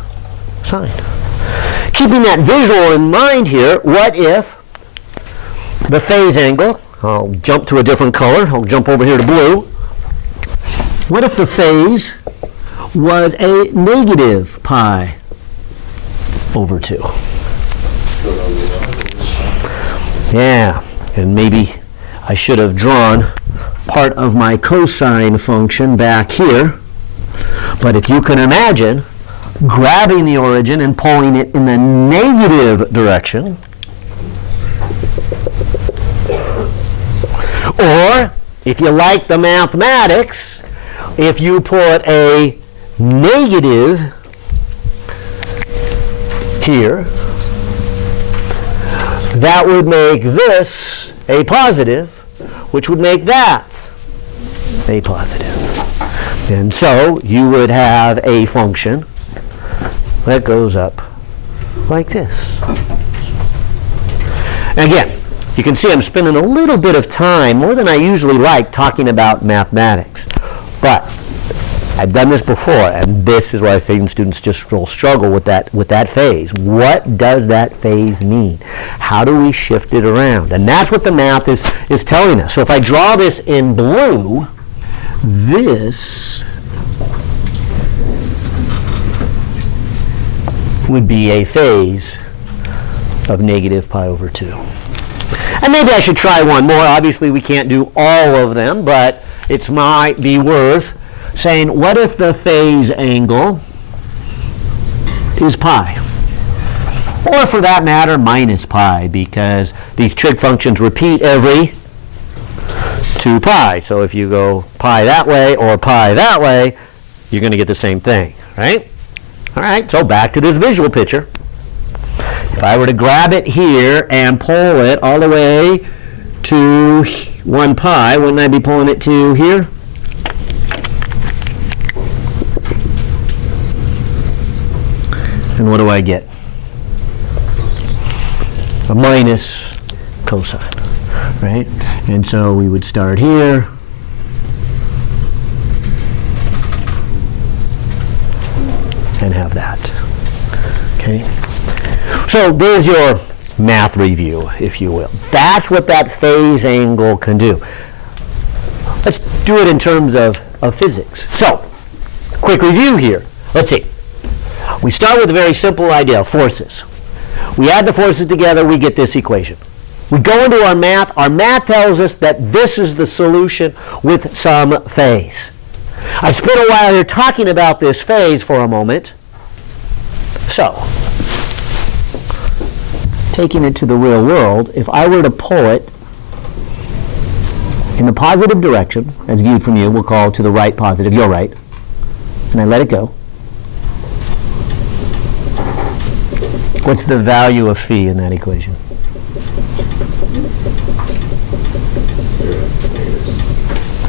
sign. Keeping that visual in mind here, what if the phase angle, I'll jump to a different color, I'll jump over here to blue. What if the phase was a negative pi over 2? Yeah, and maybe I should have drawn part of my cosine function back here. But if you can imagine grabbing the origin and pulling it in the negative direction, or if you like the mathematics, if you put a negative here, that would make this a positive, which would make that a positive. And so you would have a function that goes up like this. And again, you can see I'm spending a little bit of time, more than I usually like, talking about mathematics. But I've done this before, and this is why I think students just will struggle with that phase. What does that phase mean? How do we shift it around? And that's what the math is telling us. So if I draw this in blue, this would be a phase of negative pi over 2. And maybe I should try one more. Obviously, we can't do all of them, but it might be worth saying, what if the phase angle is pi? Or for that matter, minus pi, because these trig functions repeat every 2 pi. So if you go pi that way or pi that way, you're going to get the same thing, right? All right, so back to this visual picture. If I were to grab it here and pull it all the way to 1 pi, wouldn't I be pulling it to here? And what do I get? A minus cosine, right? And so we would start here. And have that, okay? So there's your math review, if you will. That's what that phase angle can do. Let's do it in terms of physics. So, quick review here. Let's see. We start with a very simple idea, forces. We add the forces together, we get this equation. We go into our math. Our math tells us that this is the solution with some phase. I've spent a while here talking about this phase for a moment. So, taking it to the real world, if I were to pull it in the positive direction, as viewed from you, we'll call to the right positive, your right, and I let it go, what's the value of phi in that equation?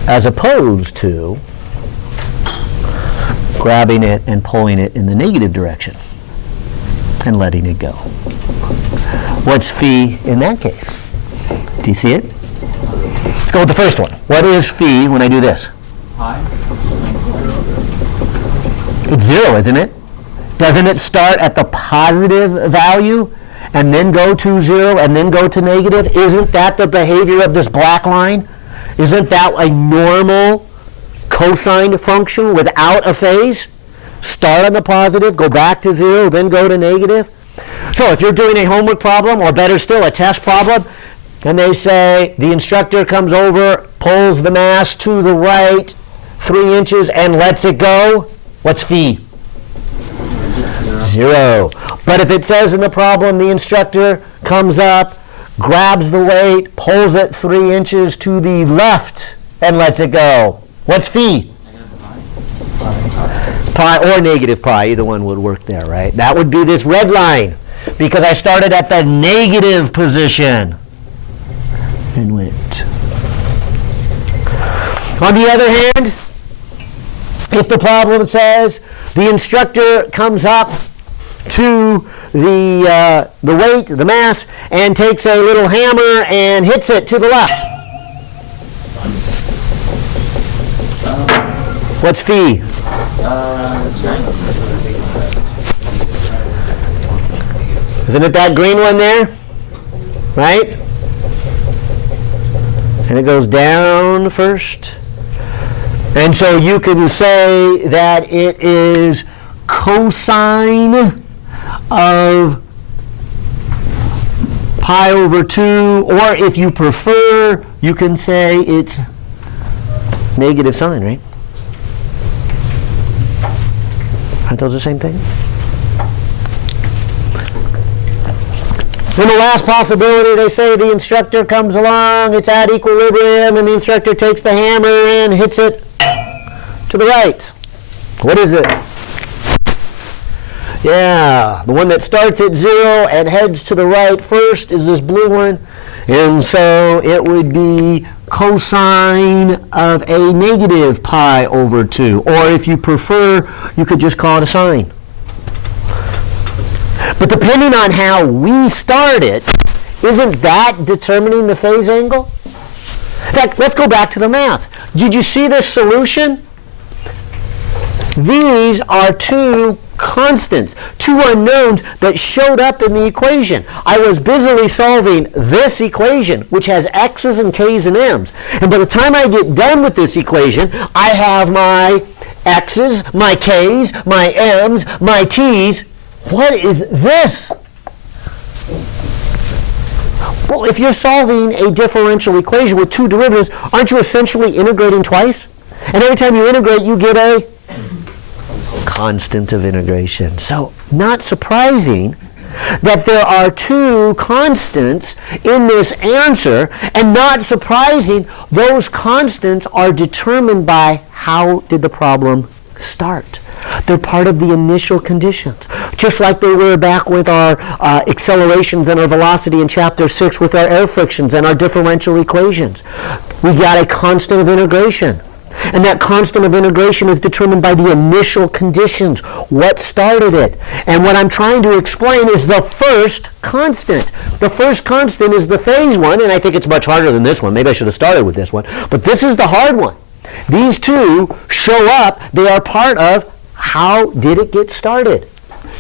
As opposed to grabbing it and pulling it in the negative direction and letting it go. What's phi in that case? Do you see it? Let's go with the first one. What is phi when I do this? Pi? It's 0, isn't it? Doesn't it start at the positive value and then go to 0 and then go to negative? Isn't that the behavior of this black line? Isn't that a normal cosine function without a phase? Start on the positive, go back to 0, then go to negative. So if you're doing a homework problem, or better still, a test problem, and they say the instructor comes over, pulls the mass to the right 3 inches and lets it go, what's phi? 0. But if it says in the problem the instructor comes up, grabs the weight, pulls it 3 inches to the left and lets it go, what's phi? Pi or negative pi, either one would work there, right? That would be this red line, because I started at the negative position and went. On the other hand, if the problem says the instructor comes up to the weight, the mass, and takes a little hammer and hits it to the left, what's phi? Isn't it that green one there? Right? And it goes down first. And so you can say that it is cosine of pi over 2, or if you prefer, you can say it's negative sine, right? Aren't those the same thing? In the last possibility, they say the instructor comes along, it's at equilibrium, and the instructor takes the hammer and hits it to the right. What is it? Yeah, the one that starts at 0 and heads to the right first is this blue one. And so it would be cosine of a negative pi over 2. Or if you prefer, you could just call it a sine. But depending on how we start it, isn't that determining the phase angle? In fact, let's go back to the math. Did you see this solution? These are two constants, two unknowns that showed up in the equation. I was busily solving this equation, which has x's and k's and m's. And by the time I get done with this equation, I have my x's, my k's, my m's, my t's. What is this? Well, if you're solving a differential equation with two derivatives, aren't you essentially integrating twice? And every time you integrate, you get a constant of integration. So, not surprising that there are two constants in this answer, and not surprising those constants are determined by how did the problem start. They're part of the initial conditions, just like they were back with our accelerations and our velocity in Chapter 6 with our air frictions and our differential equations. We got a constant of integration. And that constant of integration is determined by the initial conditions, what started it. And what I'm trying to explain is the first constant. The first constant is the phase one, and I think it's much harder than this one. Maybe I should have started with this one. But this is the hard one. These two show up. They are part of how did it get started.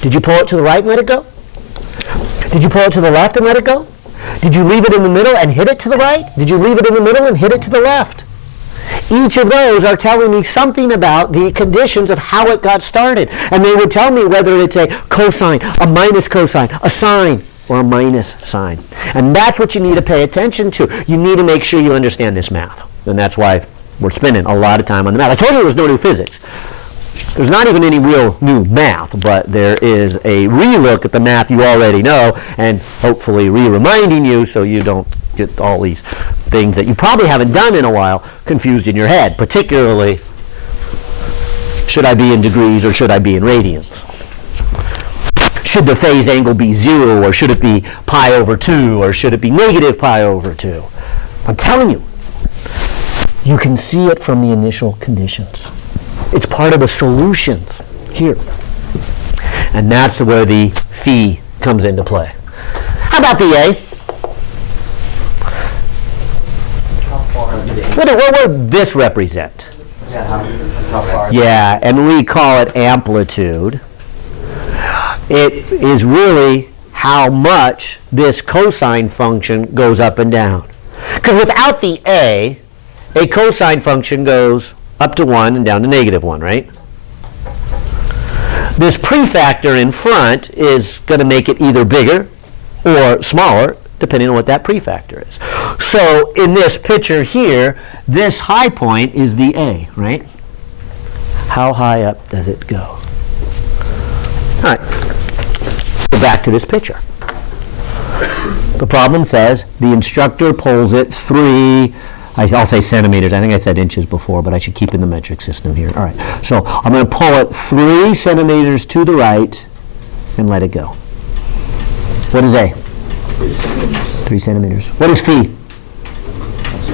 Did you pull it to the right and let it go? Did you pull it to the left and let it go? Did you leave it in the middle and hit it to the right? Did you leave it in the middle and hit it to the left? Each of those are telling me something about the conditions of how it got started. And they would tell me whether it's a cosine, a minus cosine, a sine, or a minus sine. And that's what you need to pay attention to. You need to make sure you understand this math. And that's why we're spending a lot of time on the math. I told you there was no new physics. There's not even any real new math, but there is a relook at the math you already know, and hopefully re-reminding you so you don't get all these things that you probably haven't done in a while confused in your head, particularly should I be in degrees or should I be in radians? Should the phase angle be 0 or should it be pi over 2 or should it be negative pi over 2? I'm telling you, you can see it from the initial conditions. It's part of the solutions here. And that's where the phi comes into play. How about the A? What would this represent? Yeah, and we call it amplitude. It is really how much this cosine function goes up and down. Because without the a cosine function goes up to 1 and down to negative 1, right? This prefactor in front is going to make it either bigger or smaller, depending on what that prefactor is. So in this picture here, this high point is the A, right? How high up does it go? All right, let's go back to this picture. The problem says the instructor pulls it 3, I'll say centimeters. I think I said inches before, but I should keep in the metric system here. All right, so I'm going to pull it 3 centimeters to the right and let it go. What is A? 3 centimeters. What is phi?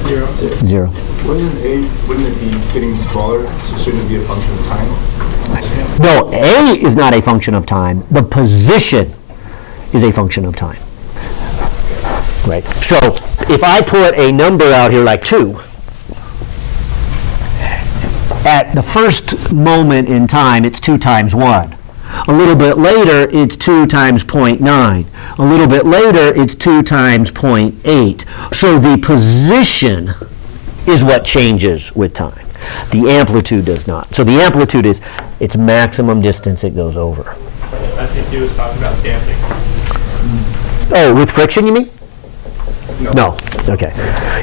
0. 0. Wouldn't it be getting smaller, so shouldn't it be a function of time? No, A is not a function of time. The position is a function of time. Right. So if I put a number out here like 2, at the first moment in time, it's 2 times 1. A little bit later, it's 2 times 0.9. A little bit later, it's 2 times 0.8. So the position is what changes with time. The amplitude does not. So the amplitude is its maximum distance it goes over. I think he was talking about damping. Oh, with friction, you mean? No. Okay.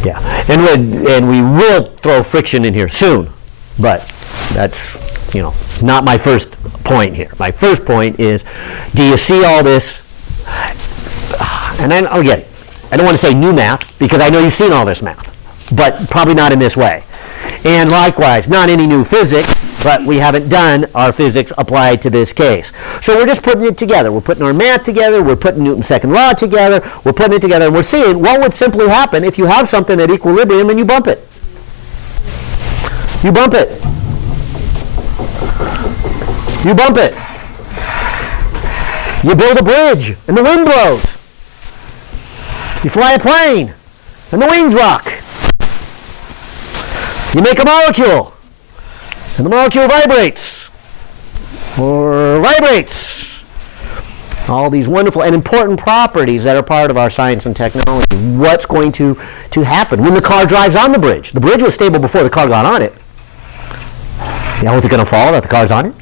Yeah. And we will throw friction in here soon, but that's, not my first point here. My first point is, do you see all this? And then, again, I don't want to say new math, because I know you've seen all this math, but probably not in this way. And likewise, not any new physics, but we haven't done our physics applied to this case. So we're just putting it together. We're putting our math together, we're putting Newton's second law together, we're putting it together, and we're seeing what would simply happen if you have something at equilibrium and you bump it. You bump it. You bump it. You build a bridge, and the wind blows. You fly a plane, and the wings rock. You make a molecule, and the molecule vibrates, or vibrates. All these wonderful and important properties that are part of our science and technology. What's going to happen when the car drives on the bridge? The bridge was stable before the car got on it. You know, is it going to fall that the car's on it?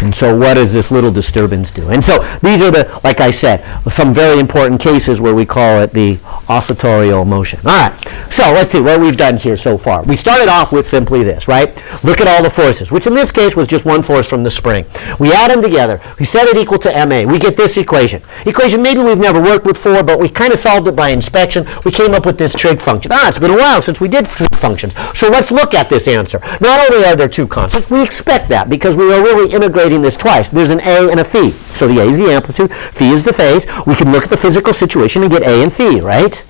And so what does this little disturbance do? And so these are the, like I said, some very important cases where we call it the oscillatorial motion. All right, so let's see what we've done here so far. We started off with simply this, right? Look at all the forces, which in this case was just one force from the spring. We add them together. We set it equal to MA. We get this equation. Equation maybe we've never worked with before, but we kind of solved it by inspection. We came up with this trig function. It's been a while since we did trig functions. So let's look at this answer. Not only are there two constants, we expect that because we are really integrating this twice. There's an A and a phi. So the A is the amplitude, phi is the phase. We can look at the physical situation and get A and phi, right?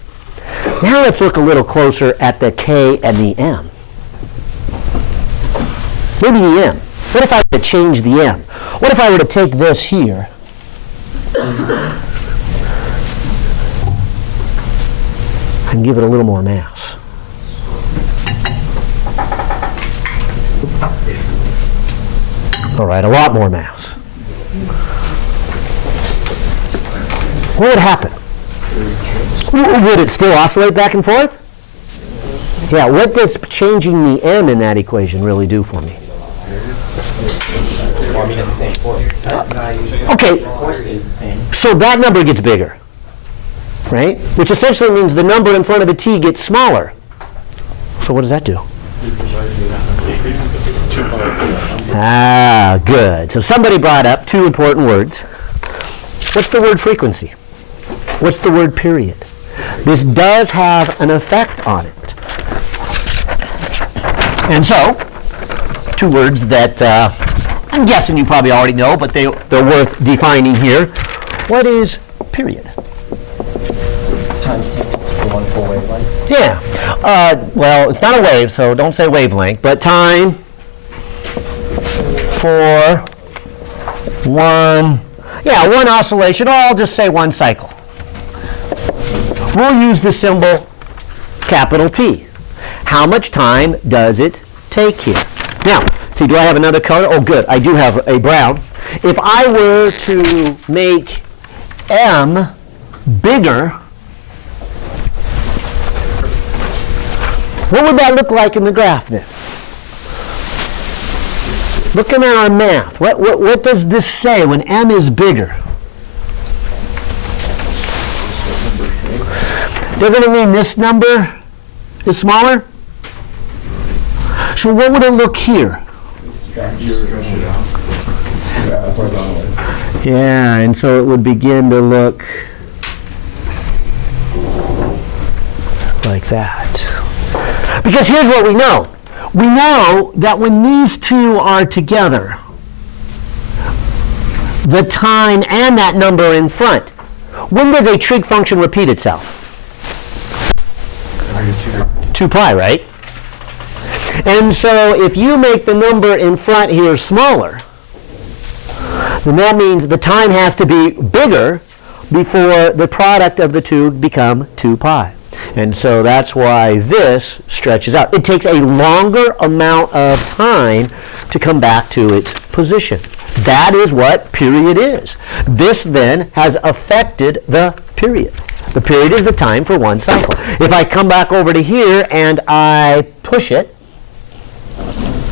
Now let's look a little closer at the K and the M. Maybe the M. What if I were to change the M? What if I were to take this here and give it a little more mass? All right, a lot more mass. What would happen? Would it still oscillate back and forth? Yeah, what does changing the M in that equation really do for me? Well, I mean, it's the same force. Okay, Force is the same. so that number gets bigger, right? Which essentially means the number in front of the T gets smaller. So what does that do? Ah, good. So somebody brought up two important words. What's the word frequency? What's the word period? This does have an effect on it. And so, two words that I'm guessing you probably already know, but they're worth defining here. What is period? Time it takes for one full wavelength. Yeah. Well, it's not a wave, so don't say wavelength, but time for one oscillation, or I'll just say one cycle. We'll use the symbol capital T. How much time does it take here? Now, see, do I have another color? Oh, good, I do have a brown. If I were to make M bigger, what would that look like in the graph then? Looking at our math, what does this say when M is bigger? Doesn't it mean this number is smaller? So what would it look here? Yeah, and so it would begin to look like that. Because here's what we know. We know that when these two are together, the time and that number in front, when does a trig function repeat itself? 2 pi, right? And so if you make the number in front here smaller, then that means the time has to be bigger before the product of the two become 2 pi. And so that's why this stretches out. It takes a longer amount of time to come back to its position. That is what period is. This then has affected the period. The period is the time for one cycle. If I come back over to here and I push it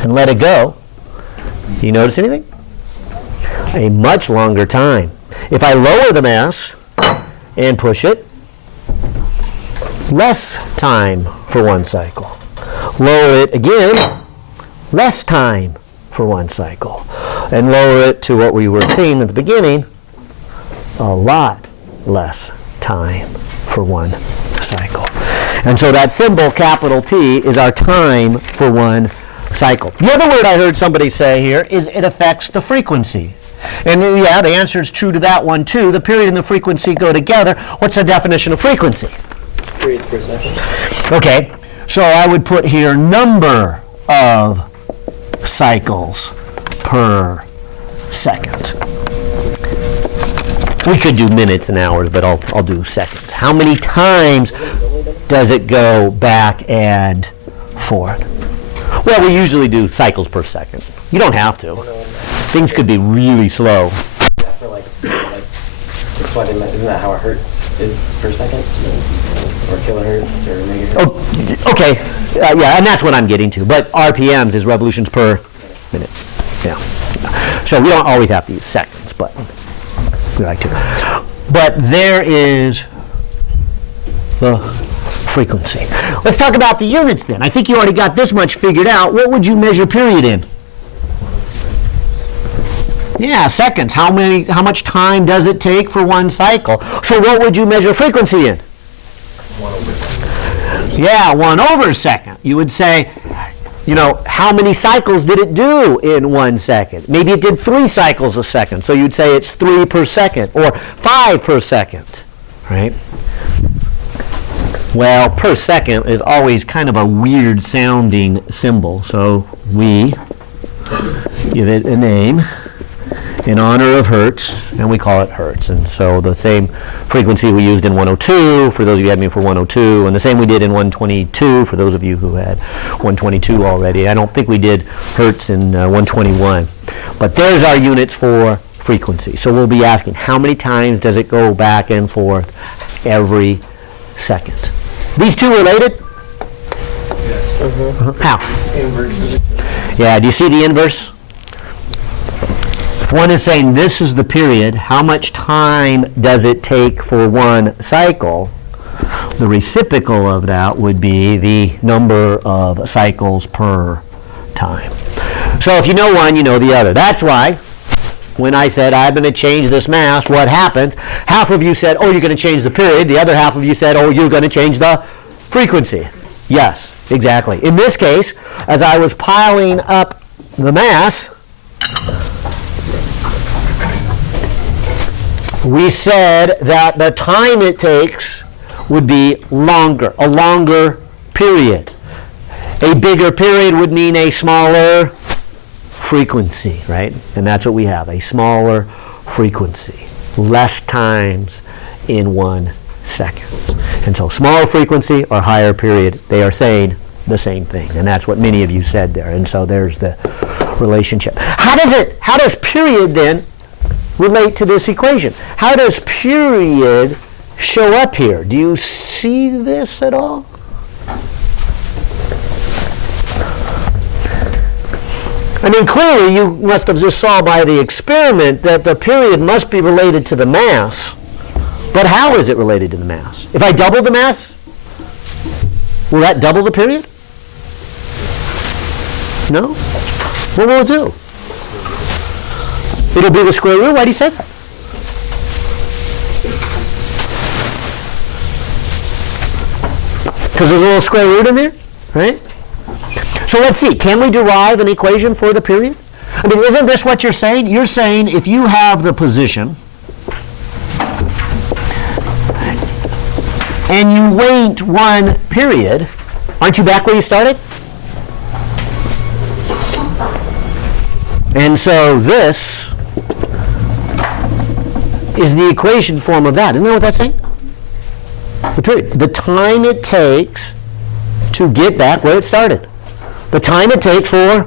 and let it go, do you notice anything? A much longer time. If I lower the mass and push it, less time for one cycle. Lower it again, less time for one cycle. And lower it to what we were seeing at the beginning, a lot less time for one cycle. And so that symbol, capital T, is our time for one cycle. The other word I heard somebody say here is it affects the frequency. And yeah, the answer is true to that one too. The period and the frequency go together. What's the definition of frequency? Periods per second. Okay, so I would put here number of cycles per second. We could do minutes and hours, but I'll do seconds. How many times does it go back and forth? Well, we usually do cycles per second. You don't have to. Things could be really slow. Yeah, for like that's why isn't that how a hertz is per second? Or kilohertz or megahertz? Oh, okay. Yeah, and that's what I'm getting to. But RPMs is revolutions per minute. Yeah. So we don't always have to use seconds, but we like to. But there is the frequency. Let's talk about the units then. I think you already got this much figured out. What would you measure period in? Yeah, seconds. How much time does it take for one cycle? So what would you measure frequency in? 1 over second. Yeah, 1 over second. You would say, you know, how many cycles did it do in 1 second? Maybe it did 3 cycles a second. So you'd say it's 3 per second or 5 per second, right? Well, per second is always kind of a weird sounding symbol. So we give it a name in honor of hertz, and we call it hertz. And so the same frequency we used in 102, for those of you who had me for 102, and the same we did in 122, for those of you who had 122 already. I don't think we did hertz in 121. But there's our units for frequency. So we'll be asking, how many times does it go back and forth every second? These two related? Yes. How? Inverse. Yeah, do you see the inverse? If one is saying this is the period, how much time does it take for one cycle? The reciprocal of that would be the number of cycles per time. So if you know one, you know the other. That's why when I said I'm going to change this mass, what happens? Half of you said, oh, you're going to change the period. The other half of you said, oh, you're going to change the frequency. Yes, exactly. In this case, as I was piling up the mass, we said that the time it takes would be longer, a longer period. A bigger period would mean a smaller frequency, right? And that's what we have, a smaller frequency, less times in 1 second. And so smaller frequency or higher period, they are saying the same thing. And that's what many of you said there. And so there's the relationship. How does period then relate to this equation? How does period show up here? Do you see this at all? I mean, clearly you must have just saw by the experiment that the period must be related to the mass. But how is it related to the mass? If I double the mass, will that double the period? No? What will it do? It'll be the square root. Why do you say that? Because there's a little square root in there, right? So let's see. Can we derive an equation for the period? I mean, isn't this what you're saying? You're saying if you have the position and you wait 1 period, aren't you back where you started? And so this is the equation form of that. Isn't that what that's saying? The period. The time it takes to get back where it started. The time it takes for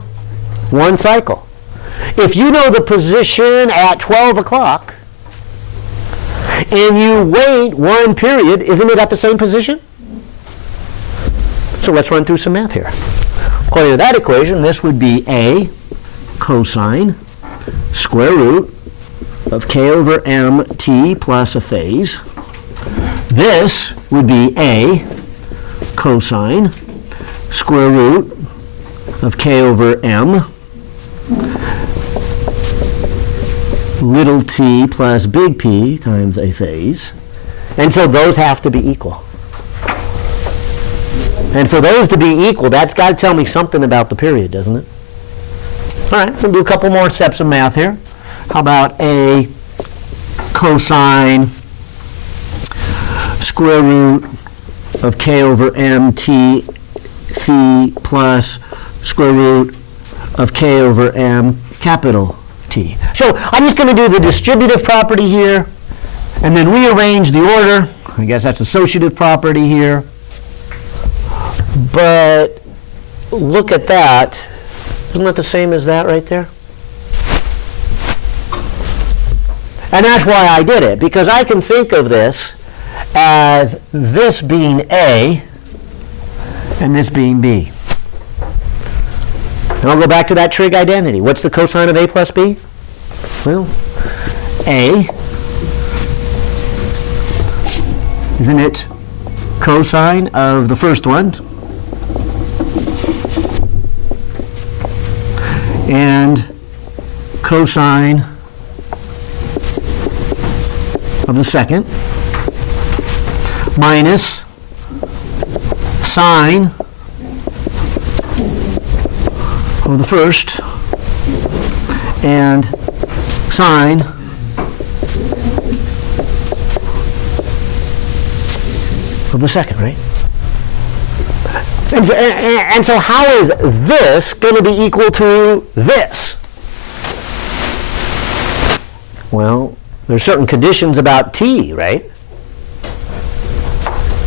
1 cycle. If you know the position at 12 o'clock and you wait 1 period, isn't it at the same position? So let's run through some math here. According to that equation, this would be a cosine square root of k over mt plus a phase. This would be a cosine square root of k over m little t plus big P times a phase. And so those have to be equal. And for those to be equal, that's got to tell me something about the period, doesn't it? All right, we'll do a couple more steps of math here. How about a cosine square root of k over m t phi plus square root of k over m capital T. So I'm just going to do the distributive property here and then rearrange the order. I guess that's associative property here. But look at that. Isn't that the same as that right there? And that's why I did it, because I can think of this as this being A and this being B. And I'll go back to that trig identity. What's the cosine of A plus B? Well, A, isn't it cosine of the first one? And cosine of the second minus sine of the first and sine of the second, right? And so how is this going to be equal to this? Well, there's certain conditions about t, right?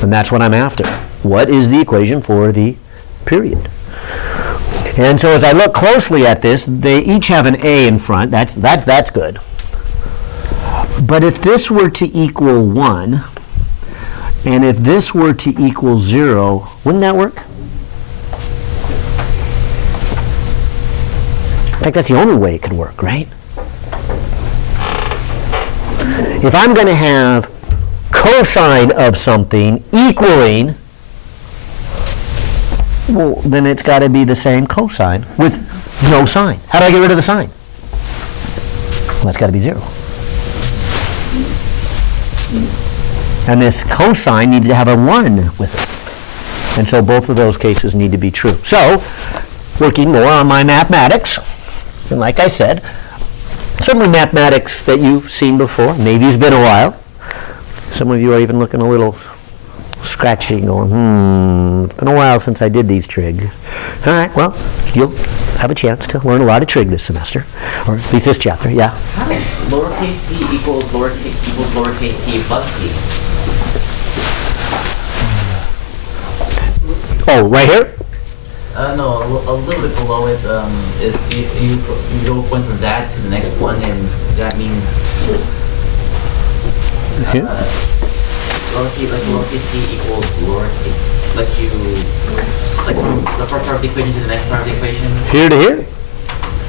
And that's what I'm after. What is the equation for the period? And so as I look closely at this, they each have an a in front. That's good. But if this were to equal 1, and if this were to equal 0, wouldn't that work? In fact, that's the only way it could work, right? If I'm going to have cosine of something equaling, well, then it's got to be the same cosine with no sine. How do I get rid of the sine? Well, that's got to be 0. And this cosine needs to have a 1 with it. And so both of those cases need to be true. So, working more on my mathematics, and like I said, certainly mathematics that you've seen before. Maybe it's been a while. Some of you are even looking a little scratchy, going, it's been a while since I did these trig. All right, well, you'll have a chance to learn a lot of trig this semester, or at least this chapter, yeah. How is lowercase t equals lowercase t plus t? Oh, right here? No, a little bit below it is you go went from that to the next one, and that means Here? lowercase t equals lowercase, from the first part of the equation to the next part of the equation. Here to here?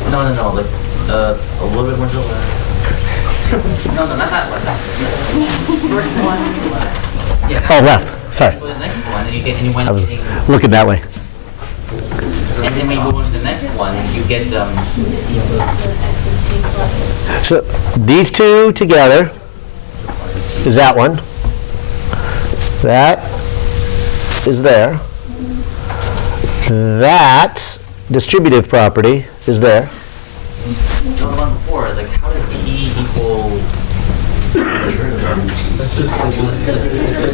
No, like a little bit more to the left. No, not that one. First one. Yeah. Oh, left. Sorry. You go to the next one, and you wind I up was getting. looking that way. And then when you go on to the next one, you get So these two together is that one. That is there. That distributive property is there. the one before. Like, how does t equal?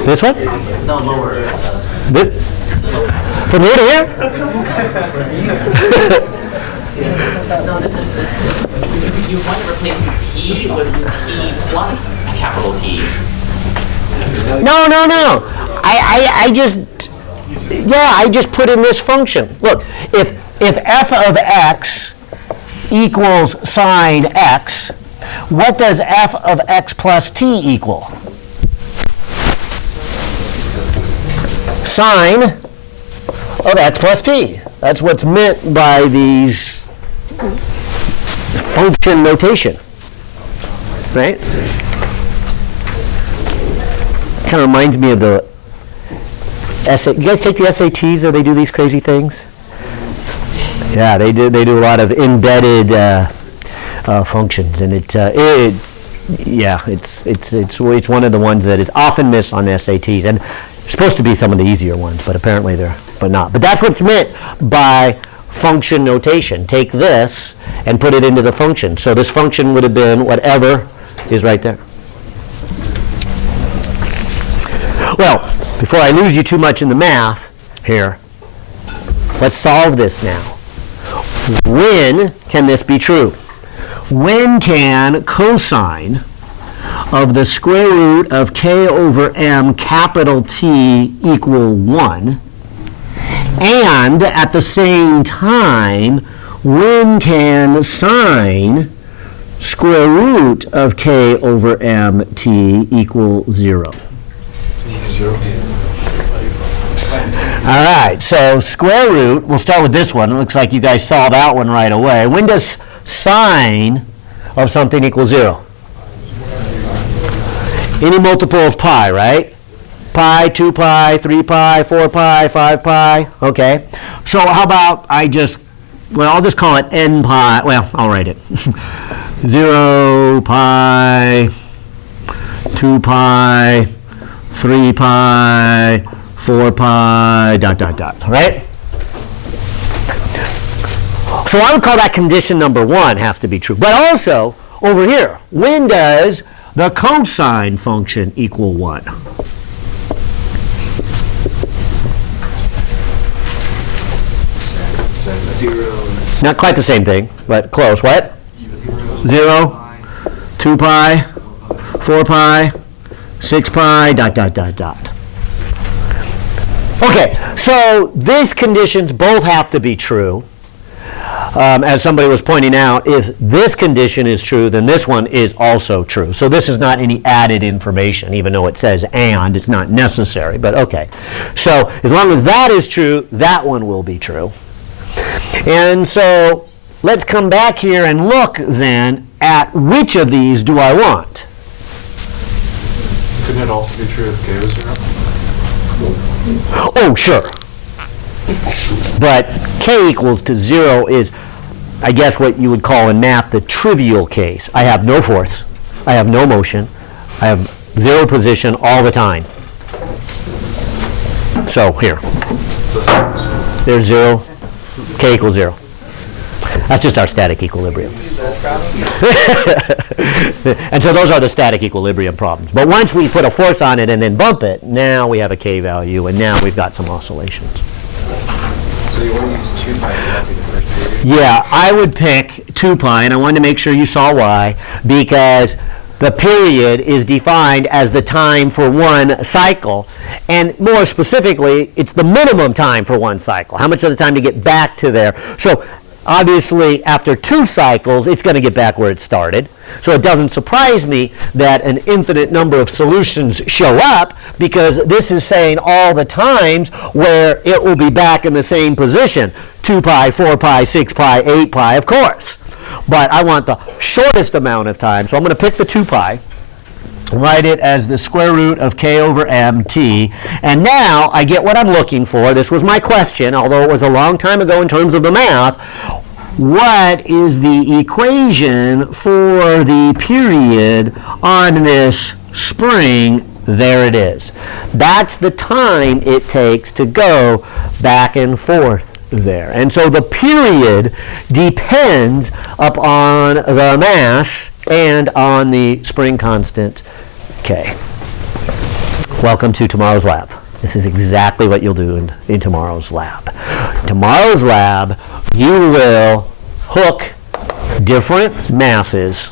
This one? No, lower. This? From here to here? No, you want to replace t with t plus a capital T. No. I just put in this function. Look, if f of x equals sine x, what does f of x plus t equal? Sine of x plus t. That's what's meant by these function notation, right? Kind of reminds me of the You guys take the SATs or they do these crazy things? Yeah, they do a lot of embedded functions, and it's one of the ones that is often missed on SATs, and it's supposed to be some of the easier ones, but apparently they're not. But that's what's meant by function notation. Take this and put it into the function. So this function would have been whatever is right there. Well, before I lose you too much in the math here, let's solve this now. When can this be true? When can cosine of the square root of k over m capital T equal 1? And at the same time, when can sine square root of k over m t equal 0? All right, so square root, we'll start with this one. It looks like you guys saw that one right away. When does sine of something equal 0? Any multiple of pi, right? Pi, 2 pi, 3 pi, 4 pi, 5 pi. Okay. So how about I'll just call it n pi. Well, I'll write it. 0 pi, 2 pi, 3 pi, 4 pi, ... right? So I would call that condition number 1 has to be true. But also, over here, when does the cosine function equal 1? Not quite the same thing, but close. What? 0, 2 pi, 4 pi, 6 pi, ... Okay, so these conditions both have to be true. As somebody was pointing out, if this condition is true, then this one is also true. So this is not any added information, even though it says and, it's not necessary, but okay. So as long as that is true, that one will be true. And so let's come back here and look then at which of these do I want. Couldn't it also be true if k was 0? Oh, sure. But k equals to 0 is, I guess, what you would call in math the trivial case. I have no force. I have no motion. I have 0 position all the time. So here. There's 0. K equals 0. That's just our static equilibrium. And so those are the static equilibrium problems. But once we put a force on it and then bump it, now we have a K value, and now we've got some oscillations. So you want to use 2 pi to copy the first period? Yeah, I would pick 2 pi, and I wanted to make sure you saw why, because the period is defined as the time for one cycle, and more specifically, it's the minimum time for one cycle. How much of the time to get back to there? So obviously, after 2 cycles, it's going to get back where it started. So it doesn't surprise me that an infinite number of solutions show up, because this is saying all the times where it will be back in the same position. 2 pi, 4 pi, 6 pi, 8 pi, of course. But I want the shortest amount of time, so I'm going to pick the 2 pi, write it as the square root of k over mt, and now I get what I'm looking for. This was my question, although it was a long time ago in terms of the math. What is the equation for the period on this spring? There it is. That's the time it takes to go back and forth there. And so the period depends upon the mass and on the spring constant K. Welcome to tomorrow's lab. This is exactly what you'll do in tomorrow's lab. Tomorrow's lab, you will hook different masses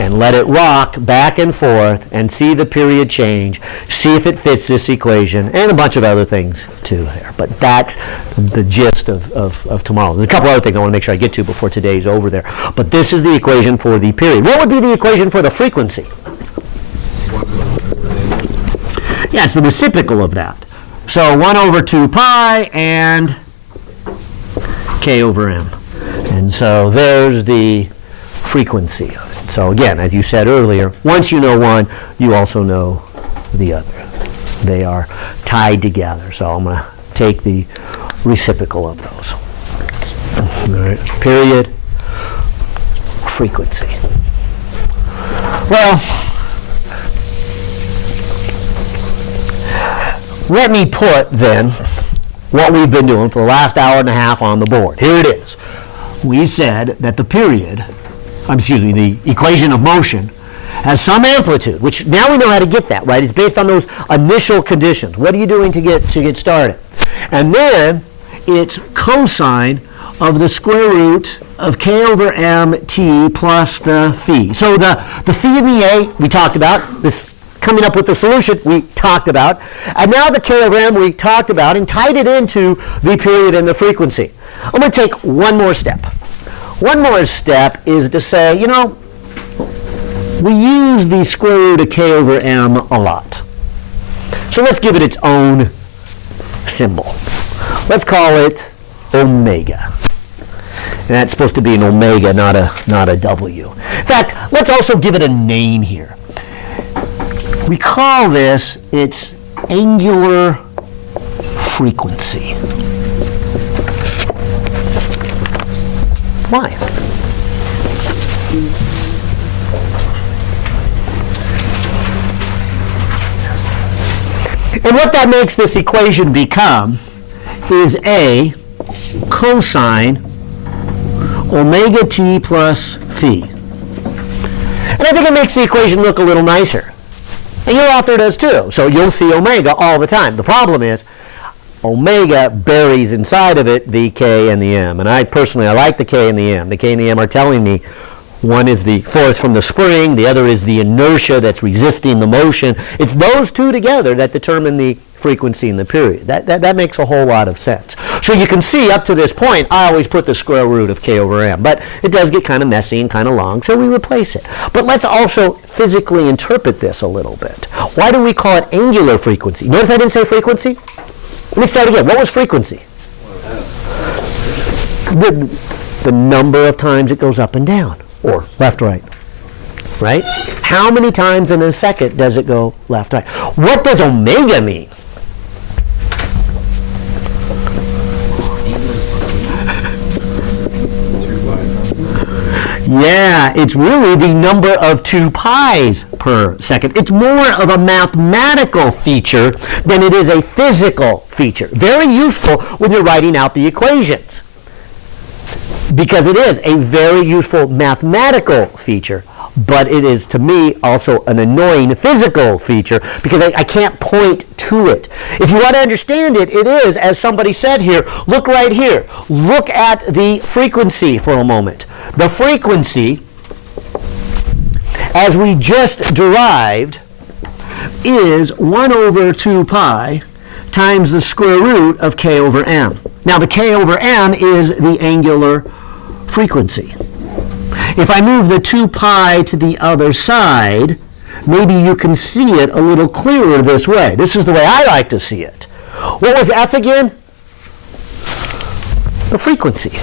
and let it rock back and forth and see the period change, see if it fits this equation, and a bunch of other things too there. But that's the gist of tomorrow. There's a couple other things I want to make sure I get to before today's over there. But this is the equation for the period. What would be the equation for the frequency? Yeah, it's the reciprocal of that. So 1 over 2 pi and k over m. And so there's the frequency of it. So again, as you said earlier, once you know one, you also know the other. They are tied together. So I'm going to take the reciprocal of those. All right. Period, frequency. Well, let me put then what we've been doing for the last hour and a half on the board. Here it is. We said that the the equation of motion has some amplitude, which now we know how to get that, right? It's based on those initial conditions. What are you doing to get started? And then it's cosine of the square root of k over mt plus the phi. So the phi and the a we talked about, this coming up with the solution we talked about, and now the k over m we talked about and tied it into the period and the frequency. I'm going to take one more step. One more step is to say, you know, we use the square root of k over m a lot. So let's give it its own symbol. Let's call it omega. And that's supposed to be an omega, not a W. In fact, let's also give it a name here. We call this its angular frequency. Why? And what that makes this equation become is a cosine omega t plus phi. And I think it makes the equation look a little nicer. And your author does too. So you'll see omega all the time. The problem is omega buries inside of it the k and the m. And I like the k and the m. The k and the m are telling me one is the force from the spring, the other is the inertia that's resisting the motion. It's those two together that determine the frequency and the period. That makes a whole lot of sense. So you can see up to this point, I always put the square root of k over m. But it does get kind of messy and kind of long, so we replace it. But let's also physically interpret this a little bit. Why do we call it angular frequency? Notice I didn't say frequency? Let me start again. What was frequency? The number of times it goes up and down, or left, right. Right? How many times in a second does it go left, right? What does omega mean? Yeah, it's really the number of 2 pi's per second. It's more of a mathematical feature than it is a physical feature. Very useful when you're writing out the equations, because it is a very useful mathematical feature, but it is, to me, also an annoying physical feature because I can't point to it. If you want to understand it, it is, as somebody said here, look right here. Look at the frequency for a moment. The frequency, as we just derived, is 1 over 2 pi times the square root of k over m. Now, the k over m is the angular frequency. If I move the 2 pi to the other side, maybe you can see it a little clearer this way. This is the way I like to see it. What was f again? The frequency.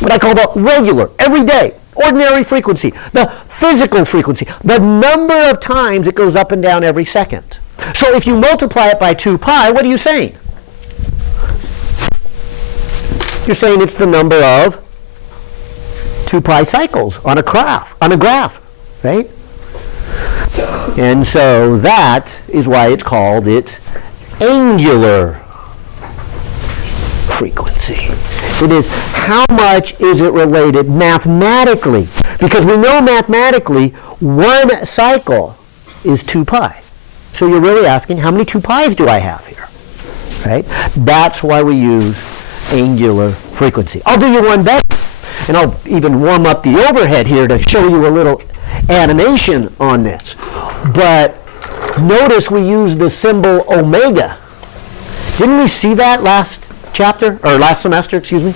What I call the regular, everyday, ordinary frequency. The physical frequency. The number of times it goes up and down every second. So if you multiply it by 2 pi, what are you saying? You're saying it's the number of 2 pi cycles on a graph, right? And so that is why it's called its angular frequency. It is how much is it related mathematically, because we know mathematically 1 cycle is 2 pi. So you're really asking, how many 2 pi's do I have here, right? That's why we use angular frequency. I'll do you one better. And I'll even warm up the overhead here to show you a little animation on this. But notice we use the symbol omega. Didn't we see that last chapter, or last semester, excuse me?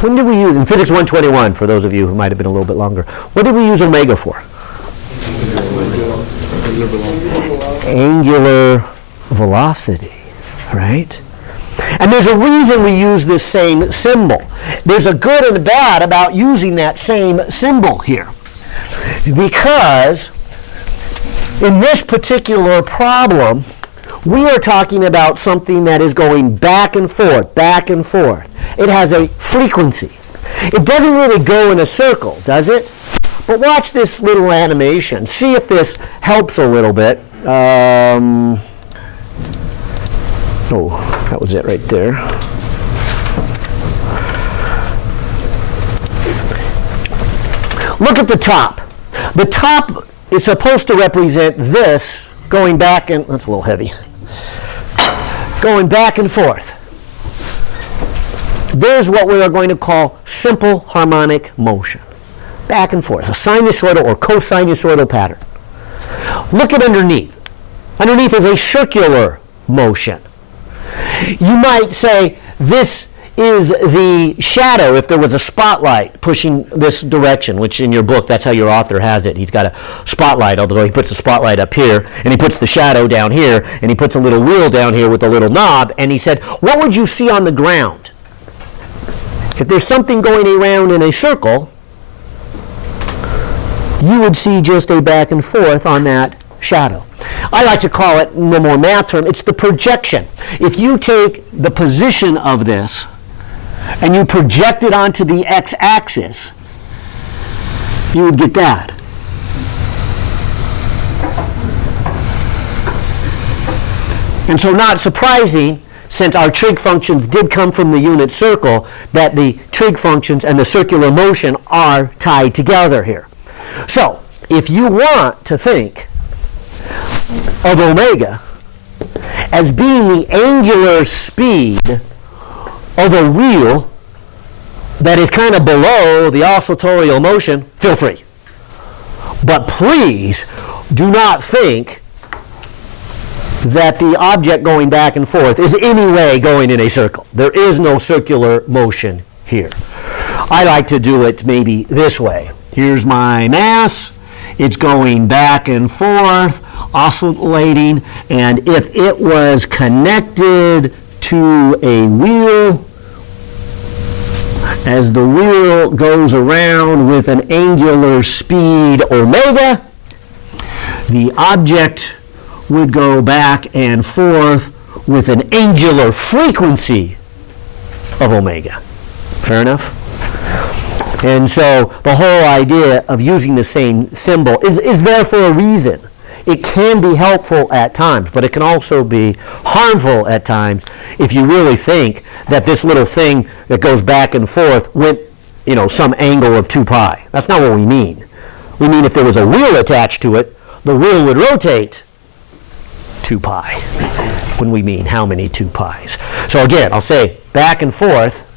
When did we use, in Physics 121, for those of you who might have been a little bit longer, what did we use omega for? Angular velocity, right? And there's a reason we use this same symbol. There's a good and a bad about using that same symbol here. Because In this particular problem, we are talking about something that is going back and forth, back and forth. It has a frequency. It doesn't really go in a circle, does it? But watch this little animation. See if this helps a little bit. Oh, that was it right there. Look at the top. The top is supposed to represent this going back and, that's a little heavy, going back and forth. There's what we are going to call simple harmonic motion. Back and forth, a sinusoidal or cosinusoidal pattern. Look at underneath. Underneath is a circular motion. You might say this is the shadow if there was a spotlight pushing this direction, which in your book, that's how your author has it. He's got a spotlight, although he puts the spotlight up here, and he puts the shadow down here, and he puts a little wheel down here with a little knob, and he said, what would you see on the ground? If there's something going around in a circle, you would see just a back and forth on that shadow. I like to call it, in the more math term, it's the projection. If you take the position of this and you project it onto the x-axis, you would get that. And so not surprising, since our trig functions did come from the unit circle, that the trig functions and the circular motion are tied together here. So, if you want to think of omega as being the angular speed of a wheel that is kind of below the oscillatorial motion, feel free. But please do not think that the object going back and forth is any way going in a circle. There is no circular motion here. I like to do it maybe this way. Here's my mass. It's going back and forth, oscillating, and if it was connected to a wheel, as the wheel goes around with an angular speed omega, the object would go back and forth with an angular frequency of omega. Fair enough? And so the whole idea of using the same symbol is there for a reason. It can be helpful at times, but it can also be harmful at times if you really think that this little thing that goes back and forth went, some angle of 2 pi. That's not what we mean. We mean if there was a wheel attached to it, the wheel would rotate 2 pi when we mean how many 2 pi's. So again, I'll say back and forth.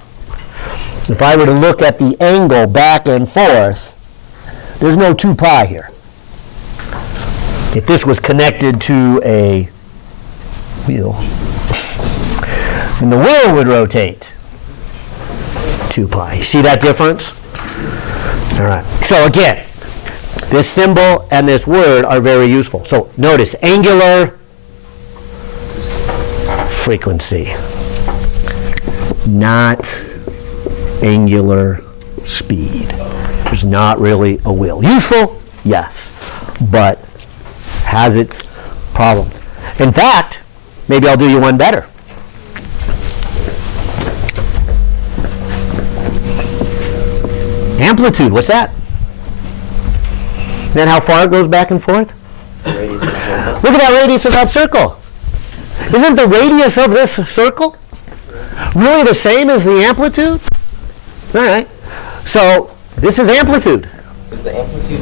If I were to look at the angle back and forth, there's no 2 pi here. If this was connected to a wheel, then the wheel would rotate 2 pi. See that difference? All right. So again, this symbol and this word are very useful. So notice angular frequency, not angular speed. There's not really a wheel. Useful? Yes. But has its problems. In fact, maybe I'll do you one better. Amplitude, what's that? Then how far it goes back and forth? Radius of the circle. Look at that radius of that circle. Isn't the radius of this circle really the same as the amplitude? All right. So this is amplitude. Is the amplitude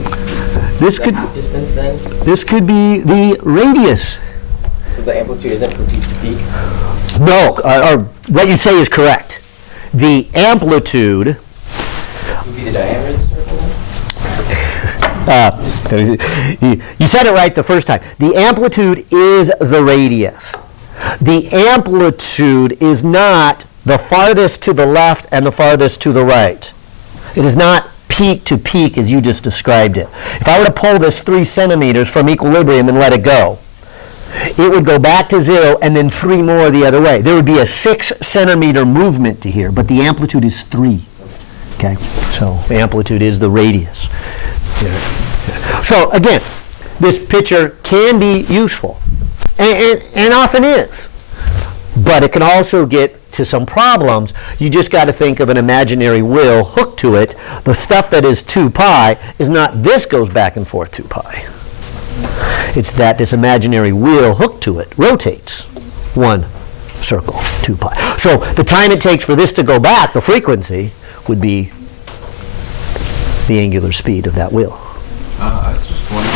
This the could half distance then? this could be the radius. So the amplitude isn't from peak to peak? No, or what you say is correct. The amplitude. Would be the diameter of the circle then? You said it right the first time. The amplitude is the radius. The amplitude is not the farthest to the left and the farthest to the right. It is not peak to peak as you just described it. If I were to pull this 3 centimeters from equilibrium and let it go, it would go back to 0 and then 3 more the other way. There would be a 6 centimeter movement to here, but the amplitude is 3. Okay, so the amplitude is the radius. So again, this picture can be useful, and often is. But it can also get to some problems. You just got to think of an imaginary wheel hooked to it. The stuff that is 2 pi is not this goes back and forth 2 pi. It's that this imaginary wheel hooked to it rotates 1 circle 2 pi. So the time it takes for this to go back, the frequency, would be the angular speed of that wheel. I was just wondering,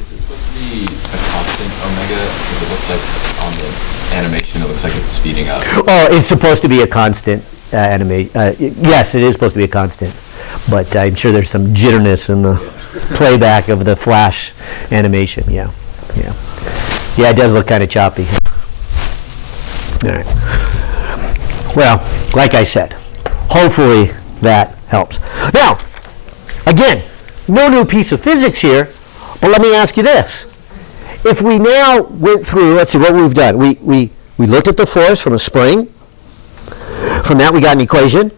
is it supposed to be a constant omega? Because it looks like on the animation, it looks like it's speeding up. Oh, it's supposed to be a constant yes, it is supposed to be a constant. But I'm sure there's some jitterness in the playback of the flash animation. Yeah, it does look kind of choppy. All right. Well, like I said, hopefully that helps. Now, again, no new piece of physics here, but let me ask you this. If we now went through, let's see what we've done. We looked at the force from a spring. From that we got an equation.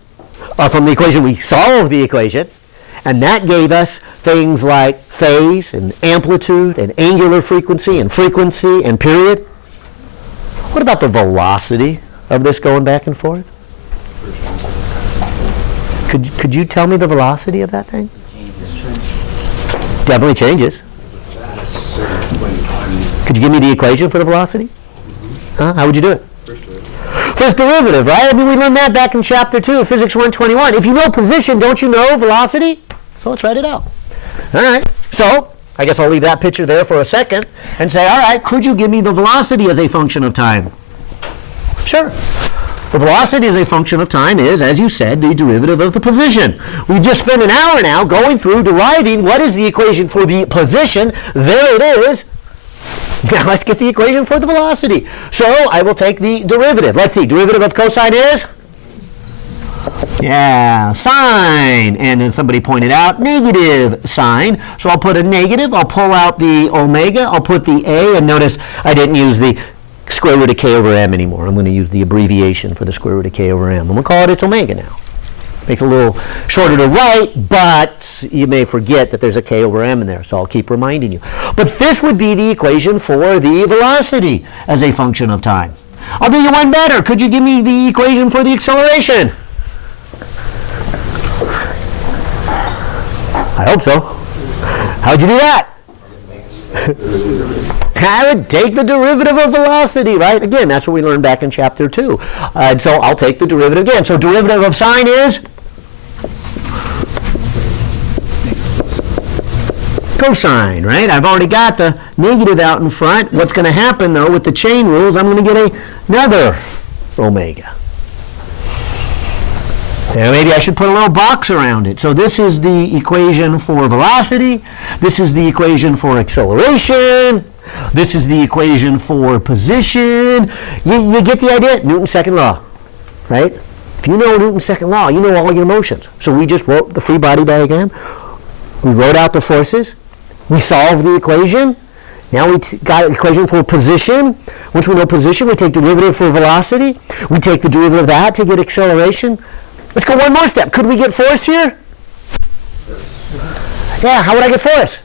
From the equation we solved the equation. And that gave us things like phase and amplitude and angular frequency and period. What about the velocity of this going back and forth? Could you tell me the velocity of that thing? Definitely changes. Could you give me the equation for the velocity? How would you do it? First derivative, right? I mean, we learned that back in chapter 2 of Physics 121. If you know position, don't you know velocity? So let's write it out. All right. So I guess I'll leave that picture there for a second and say, all right, could you give me the velocity as a function of time? Sure. The velocity as a function of time is, as you said, the derivative of the position. We've just spent an hour now going through deriving what is the equation for the position. There it is. Now let's get the equation for the velocity. So I will take the derivative. Let's see, derivative of cosine is? Yeah, sine. And then somebody pointed out negative sine. So I'll put a negative, I'll pull out the omega, I'll put the a, and notice I didn't use the square root of k over m anymore. I'm going to use the abbreviation for the square root of k over m. I'm going to call it its omega now. Makes it a little shorter to write, but you may forget that there's a k over m in there, so I'll keep reminding you. But this would be the equation for the velocity as a function of time. I'll do you one better. Could you give me the equation for the acceleration? I hope so. How'd you do that? I would take the derivative of velocity, right? Again, that's what we learned back in chapter 2. And so I'll take the derivative again. So derivative of sine is? Cosine, right? I've already got the negative out in front. What's going to happen, though, with the chain rules, I'm going to get another omega. And maybe I should put a little box around it. So this is the equation for velocity. This is the equation for acceleration. This is the equation for position. You get the idea? Newton's second law, right? If you know Newton's second law, you know all your motions. So we just wrote the free body diagram. We wrote out the forces. We solved the equation. Now we got an equation for position. Once we know position, we take derivative for velocity. We take the derivative of that to get acceleration. Let's go one more step. Could we get force here? Yeah, how would I get force?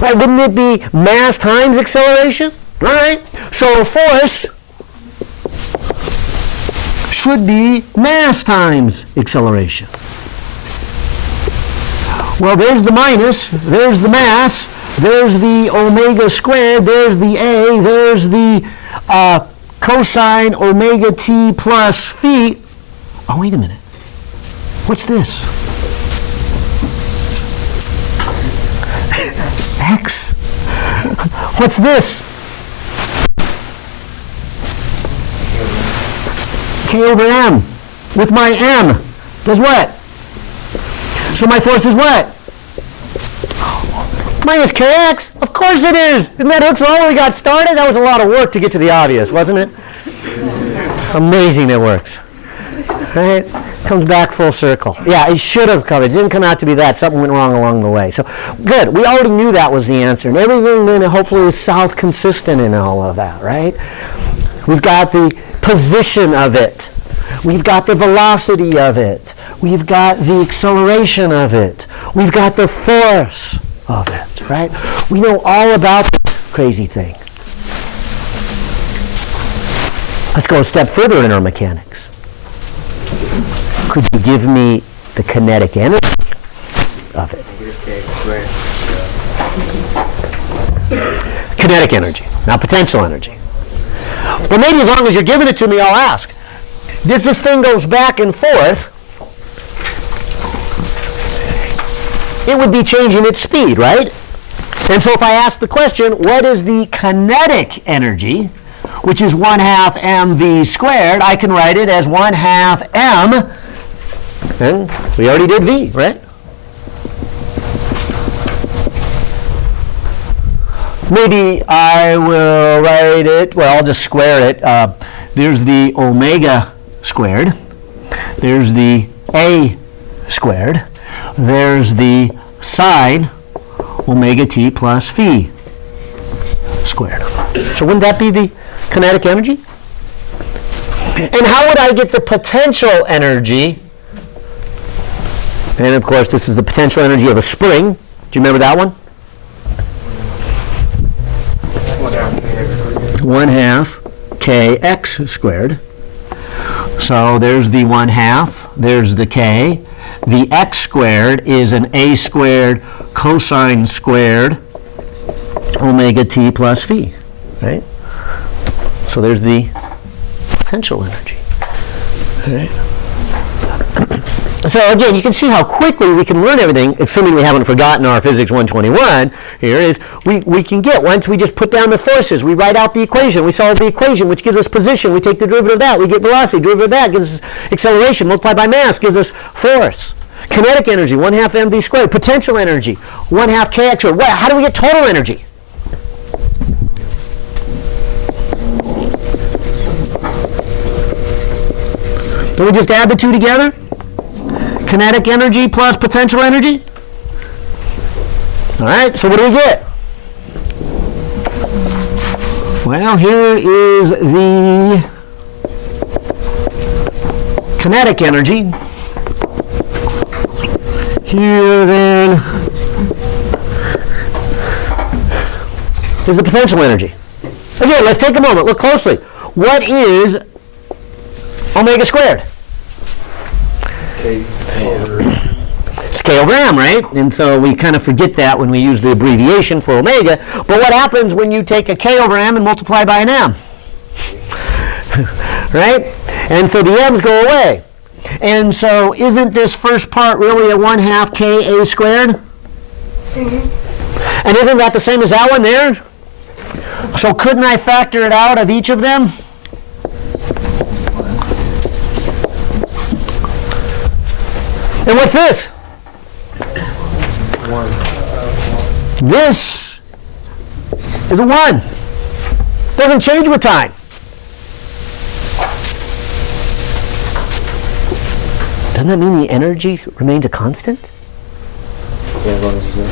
Right, wouldn't it be mass times acceleration? All right, so force should be mass times acceleration. Well, there's the minus, there's the mass, there's the omega squared, there's the a, there's the cosine omega t plus phi. Oh, wait a minute. What's this? X. What's this? K over m. With my m does what? So my force is what? Minus kx? Of course it is. Isn't that Hooke's law when we got started? That was a lot of work to get to the obvious, wasn't it? It's amazing it works. Right? Comes back full circle. Yeah, it should have come. It didn't come out to be that. Something went wrong along the way. So good. We already knew that was the answer. And everything then hopefully is south consistent in all of that, right? We've got the position of it. We've got the velocity of it. We've got the acceleration of it. We've got the force of it, right? We know all about this crazy thing. Let's go a step further in our mechanics. Could you give me the kinetic energy of it? Kinetic energy, not potential energy. Well, maybe as long as you're giving it to me, I'll ask. If this thing goes back and forth, it would be changing its speed, right? And so if I ask the question, what is the kinetic energy, which is 1/2 mv squared, I can write it as 1/2 m, and we already did v, right? Maybe I will write it, well, I'll just square it. There's the omega squared. There's the a squared. There's the sine omega t plus phi squared. So wouldn't that be the kinetic energy? And how would I get the potential energy? And of course, this is the potential energy of a spring. Do you remember that one? 1/2 kx squared. So there's the 1/2, there's the k. The x squared is an a squared cosine squared omega t plus phi, right? So there's the potential energy, right? So again, you can see how quickly we can learn everything, assuming we haven't forgotten our Physics 121 here, is we can get, once we just put down the forces, we write out the equation, we solve the equation, which gives us position, we take the derivative of that, we get velocity, derivative of that gives us acceleration, multiplied by mass gives us force. Kinetic energy, 1/2 mv squared. Potential energy, 1/2 kx squared. How do we get total energy? Do we just add the two together? Kinetic energy plus potential energy? All right, so what do we get? Well, here is the kinetic energy. Here then is the potential energy. Again, let's take a moment, look closely. What is omega squared? It's k over m, right? And so we kind of forget that when we use the abbreviation for omega. But what happens when you take a k over m and multiply by an m? Right? And so the m's go away. And so isn't this first part really a 1/2 ka squared? And isn't that the same as that one there? So couldn't I factor it out of each of them? And what's this? 1. This is a 1. Doesn't change with time. Doesn't that mean the energy remains a constant? Yeah, as long as you know.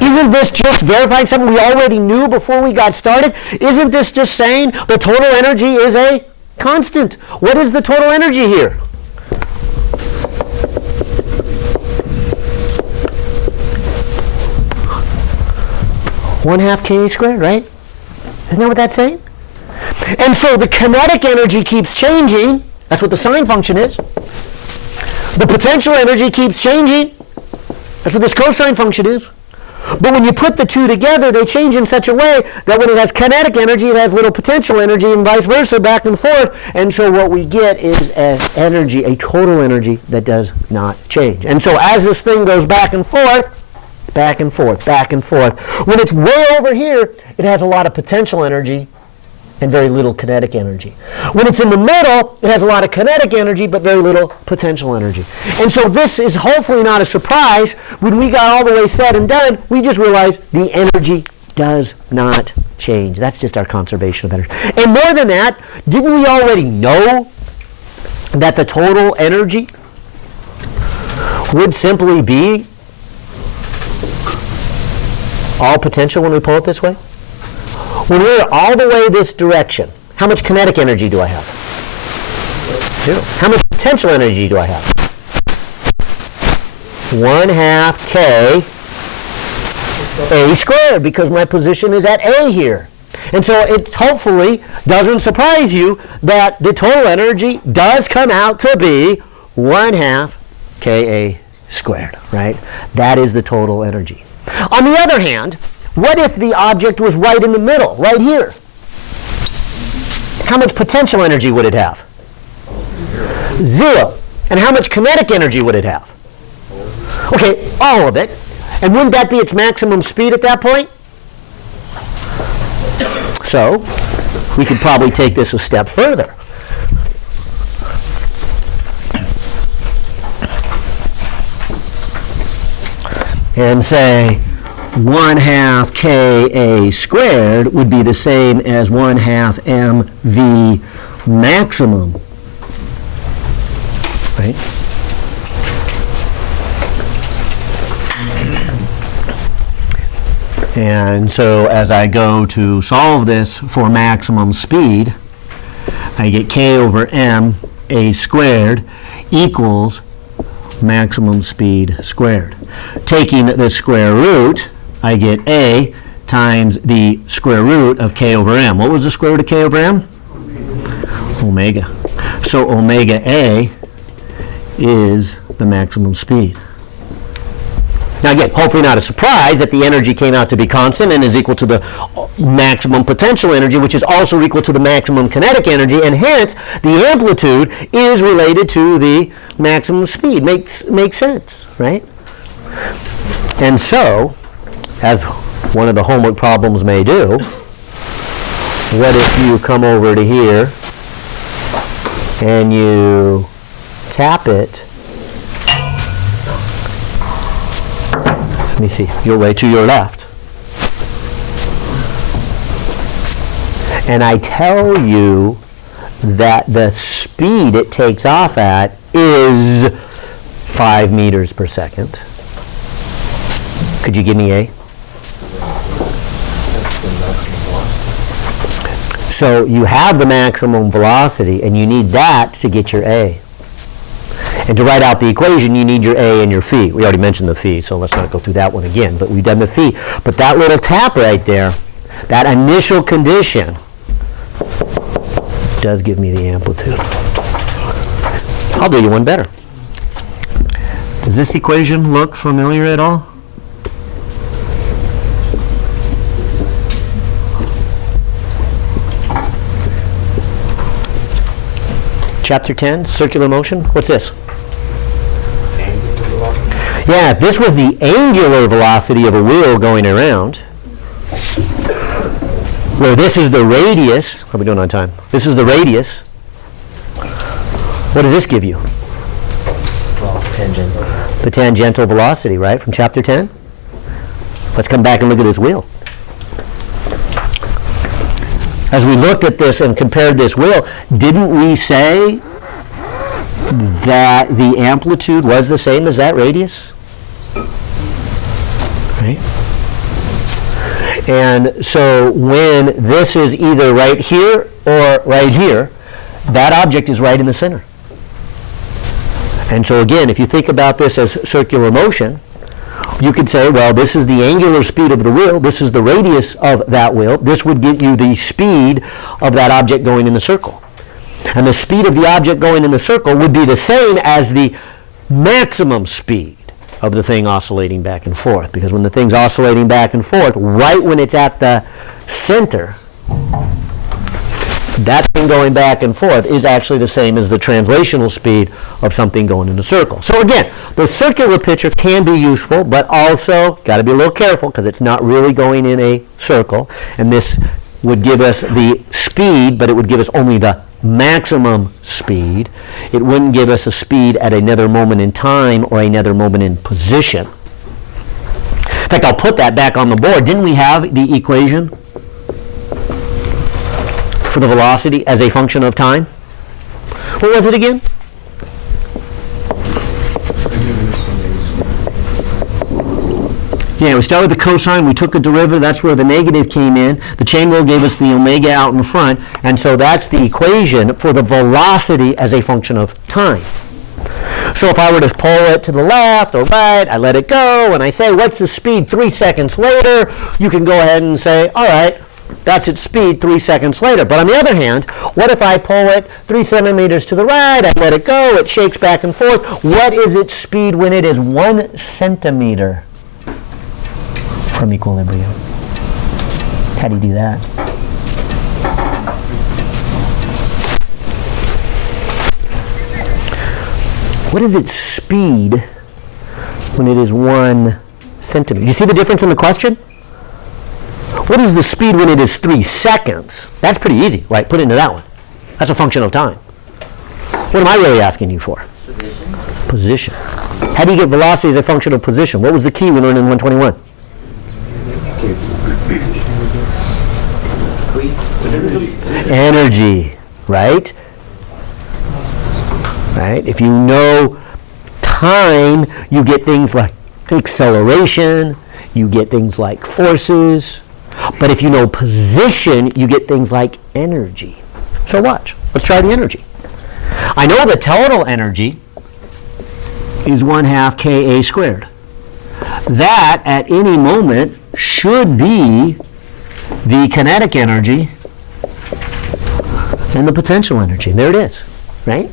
Isn't this just verifying something we already knew before we got started? Isn't this just saying the total energy is a constant? What is the total energy here? One half ka squared, right? Isn't that what that's saying? And so the kinetic energy keeps changing. That's what the sine function is. The potential energy keeps changing. That's what this cosine function is. But when you put the two together, they change in such a way that when it has kinetic energy, it has little potential energy, and vice versa, back and forth. And so what we get is an energy, a total energy that does not change. And so as this thing goes back and forth, back and forth, back and forth, when it's way over here, it has a lot of potential energy and very little kinetic energy. When it's in the middle, it has a lot of kinetic energy but very little potential energy. And so this is hopefully not a surprise. When we got all the way said and done, we just realized the energy does not change. That's just our conservation of energy. And more than that, didn't we already know that the total energy would simply be all potential when we pull it this way? When we're all the way this direction, how much kinetic energy do I have? 0. How much potential energy do I have? 1/2 k a squared, because my position is at A here. And so it hopefully doesn't surprise you that the total energy does come out to be 1/2 Ka squared, right? That is the total energy. On the other hand, what if the object was right in the middle, right here? How much potential energy would it have? 0. And how much kinetic energy would it have? Okay, all of it. And wouldn't that be its maximum speed at that point? So, we could probably take this a step further. And say 1/2 Ka squared would be the same as 1/2 mv maximum. Right? And so as I go to solve this for maximum speed, I get K over m a squared equals maximum speed squared. Taking the square root, I get A times the square root of K over m. What was the square root of K over m? Omega. So omega A is the maximum speed. Now again, hopefully not a surprise that the energy came out to be constant and is equal to the maximum potential energy, which is also equal to the maximum kinetic energy, and hence the amplitude is related to the maximum speed. Makes sense, right? And so, as one of the homework problems may do, what if you come over to here and you tap it? Let me see, your way to your left. And I tell you that the speed it takes off at is 5 meters per second. Could you give me A? So you have the maximum velocity, and you need that to get your A. And to write out the equation, you need your A and your phi. We already mentioned the phi, so let's not go through that one again, but we've done the phi. But that little tap right there, that initial condition, does give me the amplitude. I'll do you one better. Does this equation look familiar at all? Chapter 10, circular motion. What's this? Yeah, if this was the angular velocity of a wheel going around, where this is the radius, how are we doing on time? This is the radius. What does this give you? Well, tangential. The tangential velocity, right, from chapter 10? Let's come back and look at this wheel. As we looked at this and compared this wheel, didn't we say that the amplitude was the same as that radius? Right? And so when this is either right here or right here, that object is right in the center. And so again, if you think about this as circular motion, you could say, well, this is the angular speed of the wheel, this is the radius of that wheel, this would get you the speed of that object going in the circle. And the speed of the object going in the circle would be the same as the maximum speed of the thing oscillating back and forth. Because when the thing's oscillating back and forth, right when it's at the center, that thing going back and forth is actually the same as the translational speed of something going in a circle. So again, the circular picture can be useful, but also got to be a little careful because it's not really going in a circle. And this would give us the speed, but it would give us only the maximum speed. It wouldn't give us a speed at another moment in time or another moment in position. In fact, I'll put that back on the board. Didn't we have the equation for the velocity as a function of time? What was it again? Yeah, we started with the cosine, we took a derivative, that's where the negative came in. The chain rule gave us the omega out in front, and so that's the equation for the velocity as a function of time. So if I were to pull it to the left or right, I let it go, and I say, what's the speed 3 seconds later? You can go ahead and say, all right, that's its speed 3 seconds later. But on the other hand, what if I pull it 3 centimeters to the right, I let it go, it shakes back and forth. What is its speed when it is 1 centimeter from equilibrium? How do you do that? What is its speed when it is 1 centimeter? Do you see the difference in the question? What is the speed when it is 3 seconds? That's pretty easy, right? Put it into that one. That's a function of time. What am I really asking you for? Position. Position. How do you get velocity as a function of position? What was the key we learned in 121? Energy, right? Right? If you know time, you get things like acceleration, you get things like forces, but if you know position, you get things like energy. So watch. Let's try the energy. I know the total energy is 1/2 Ka squared. That, at any moment, should be the kinetic energy and the potential energy. There it is, right?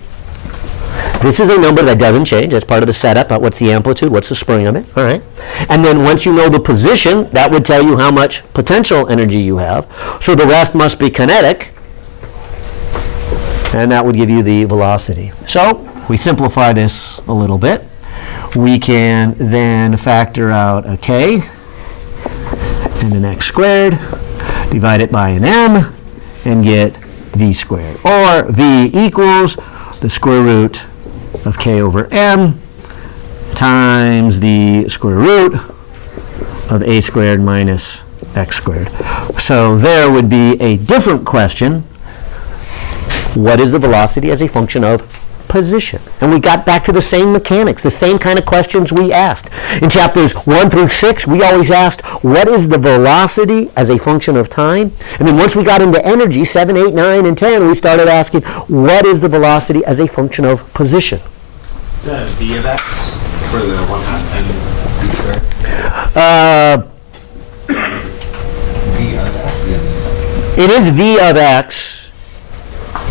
This is a number that doesn't change. That's part of the setup. What's the amplitude? What's the spring of it? All right. And then once you know the position, that would tell you how much potential energy you have. So the rest must be kinetic. And that would give you the velocity. So we simplify this a little bit. We can then factor out a k and an x squared, divide it by an m, and get v squared. Or v equals the square root of k over m times the square root of a squared minus x squared. So there would be a different question. What is the velocity as a function of position? And we got back to the same mechanics, the same kind of questions we asked. In chapters 1 through 6, we always asked, what is the velocity as a function of time? And then once we got into energy, 7, 8, 9, and 10, we started asking, what is the velocity as a function of position? Is that v of x for the 1/2 and v squared? V of x. It is v of x,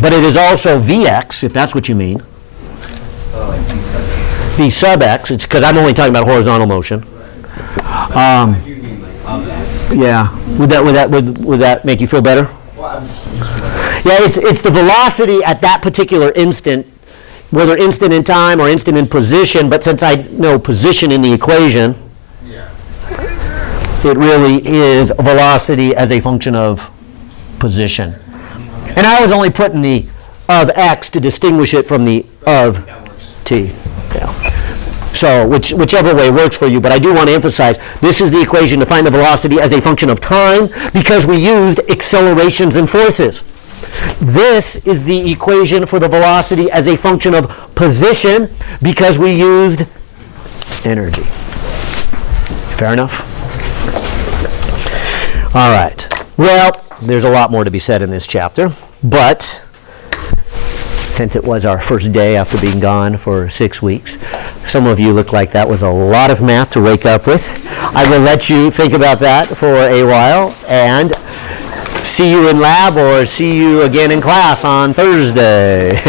but it is also vx, if that's what you mean. Oh, like v sub x. V sub x, it's because I'm only talking about horizontal motion. I do mean like of x. Yeah, would that make you feel better? Well, I'm just Yeah, it's the velocity at that particular instant, whether instant in time or instant in position, but since I know position in the equation, it really is velocity as a function of position. And I was only putting the of x to distinguish it from the of t. Yeah. So whichever way works for you, but I do want to emphasize this is the equation to find the velocity as a function of time because we used accelerations and forces. This is the equation for the velocity as a function of position because we used energy. Fair enough? All right. Well, there's a lot more to be said in this chapter, but since it was our first day after being gone for 6 weeks, some of you look like that was a lot of math to wake up with. I will let you think about that for a while and see you in lab or see you again in class on Thursday.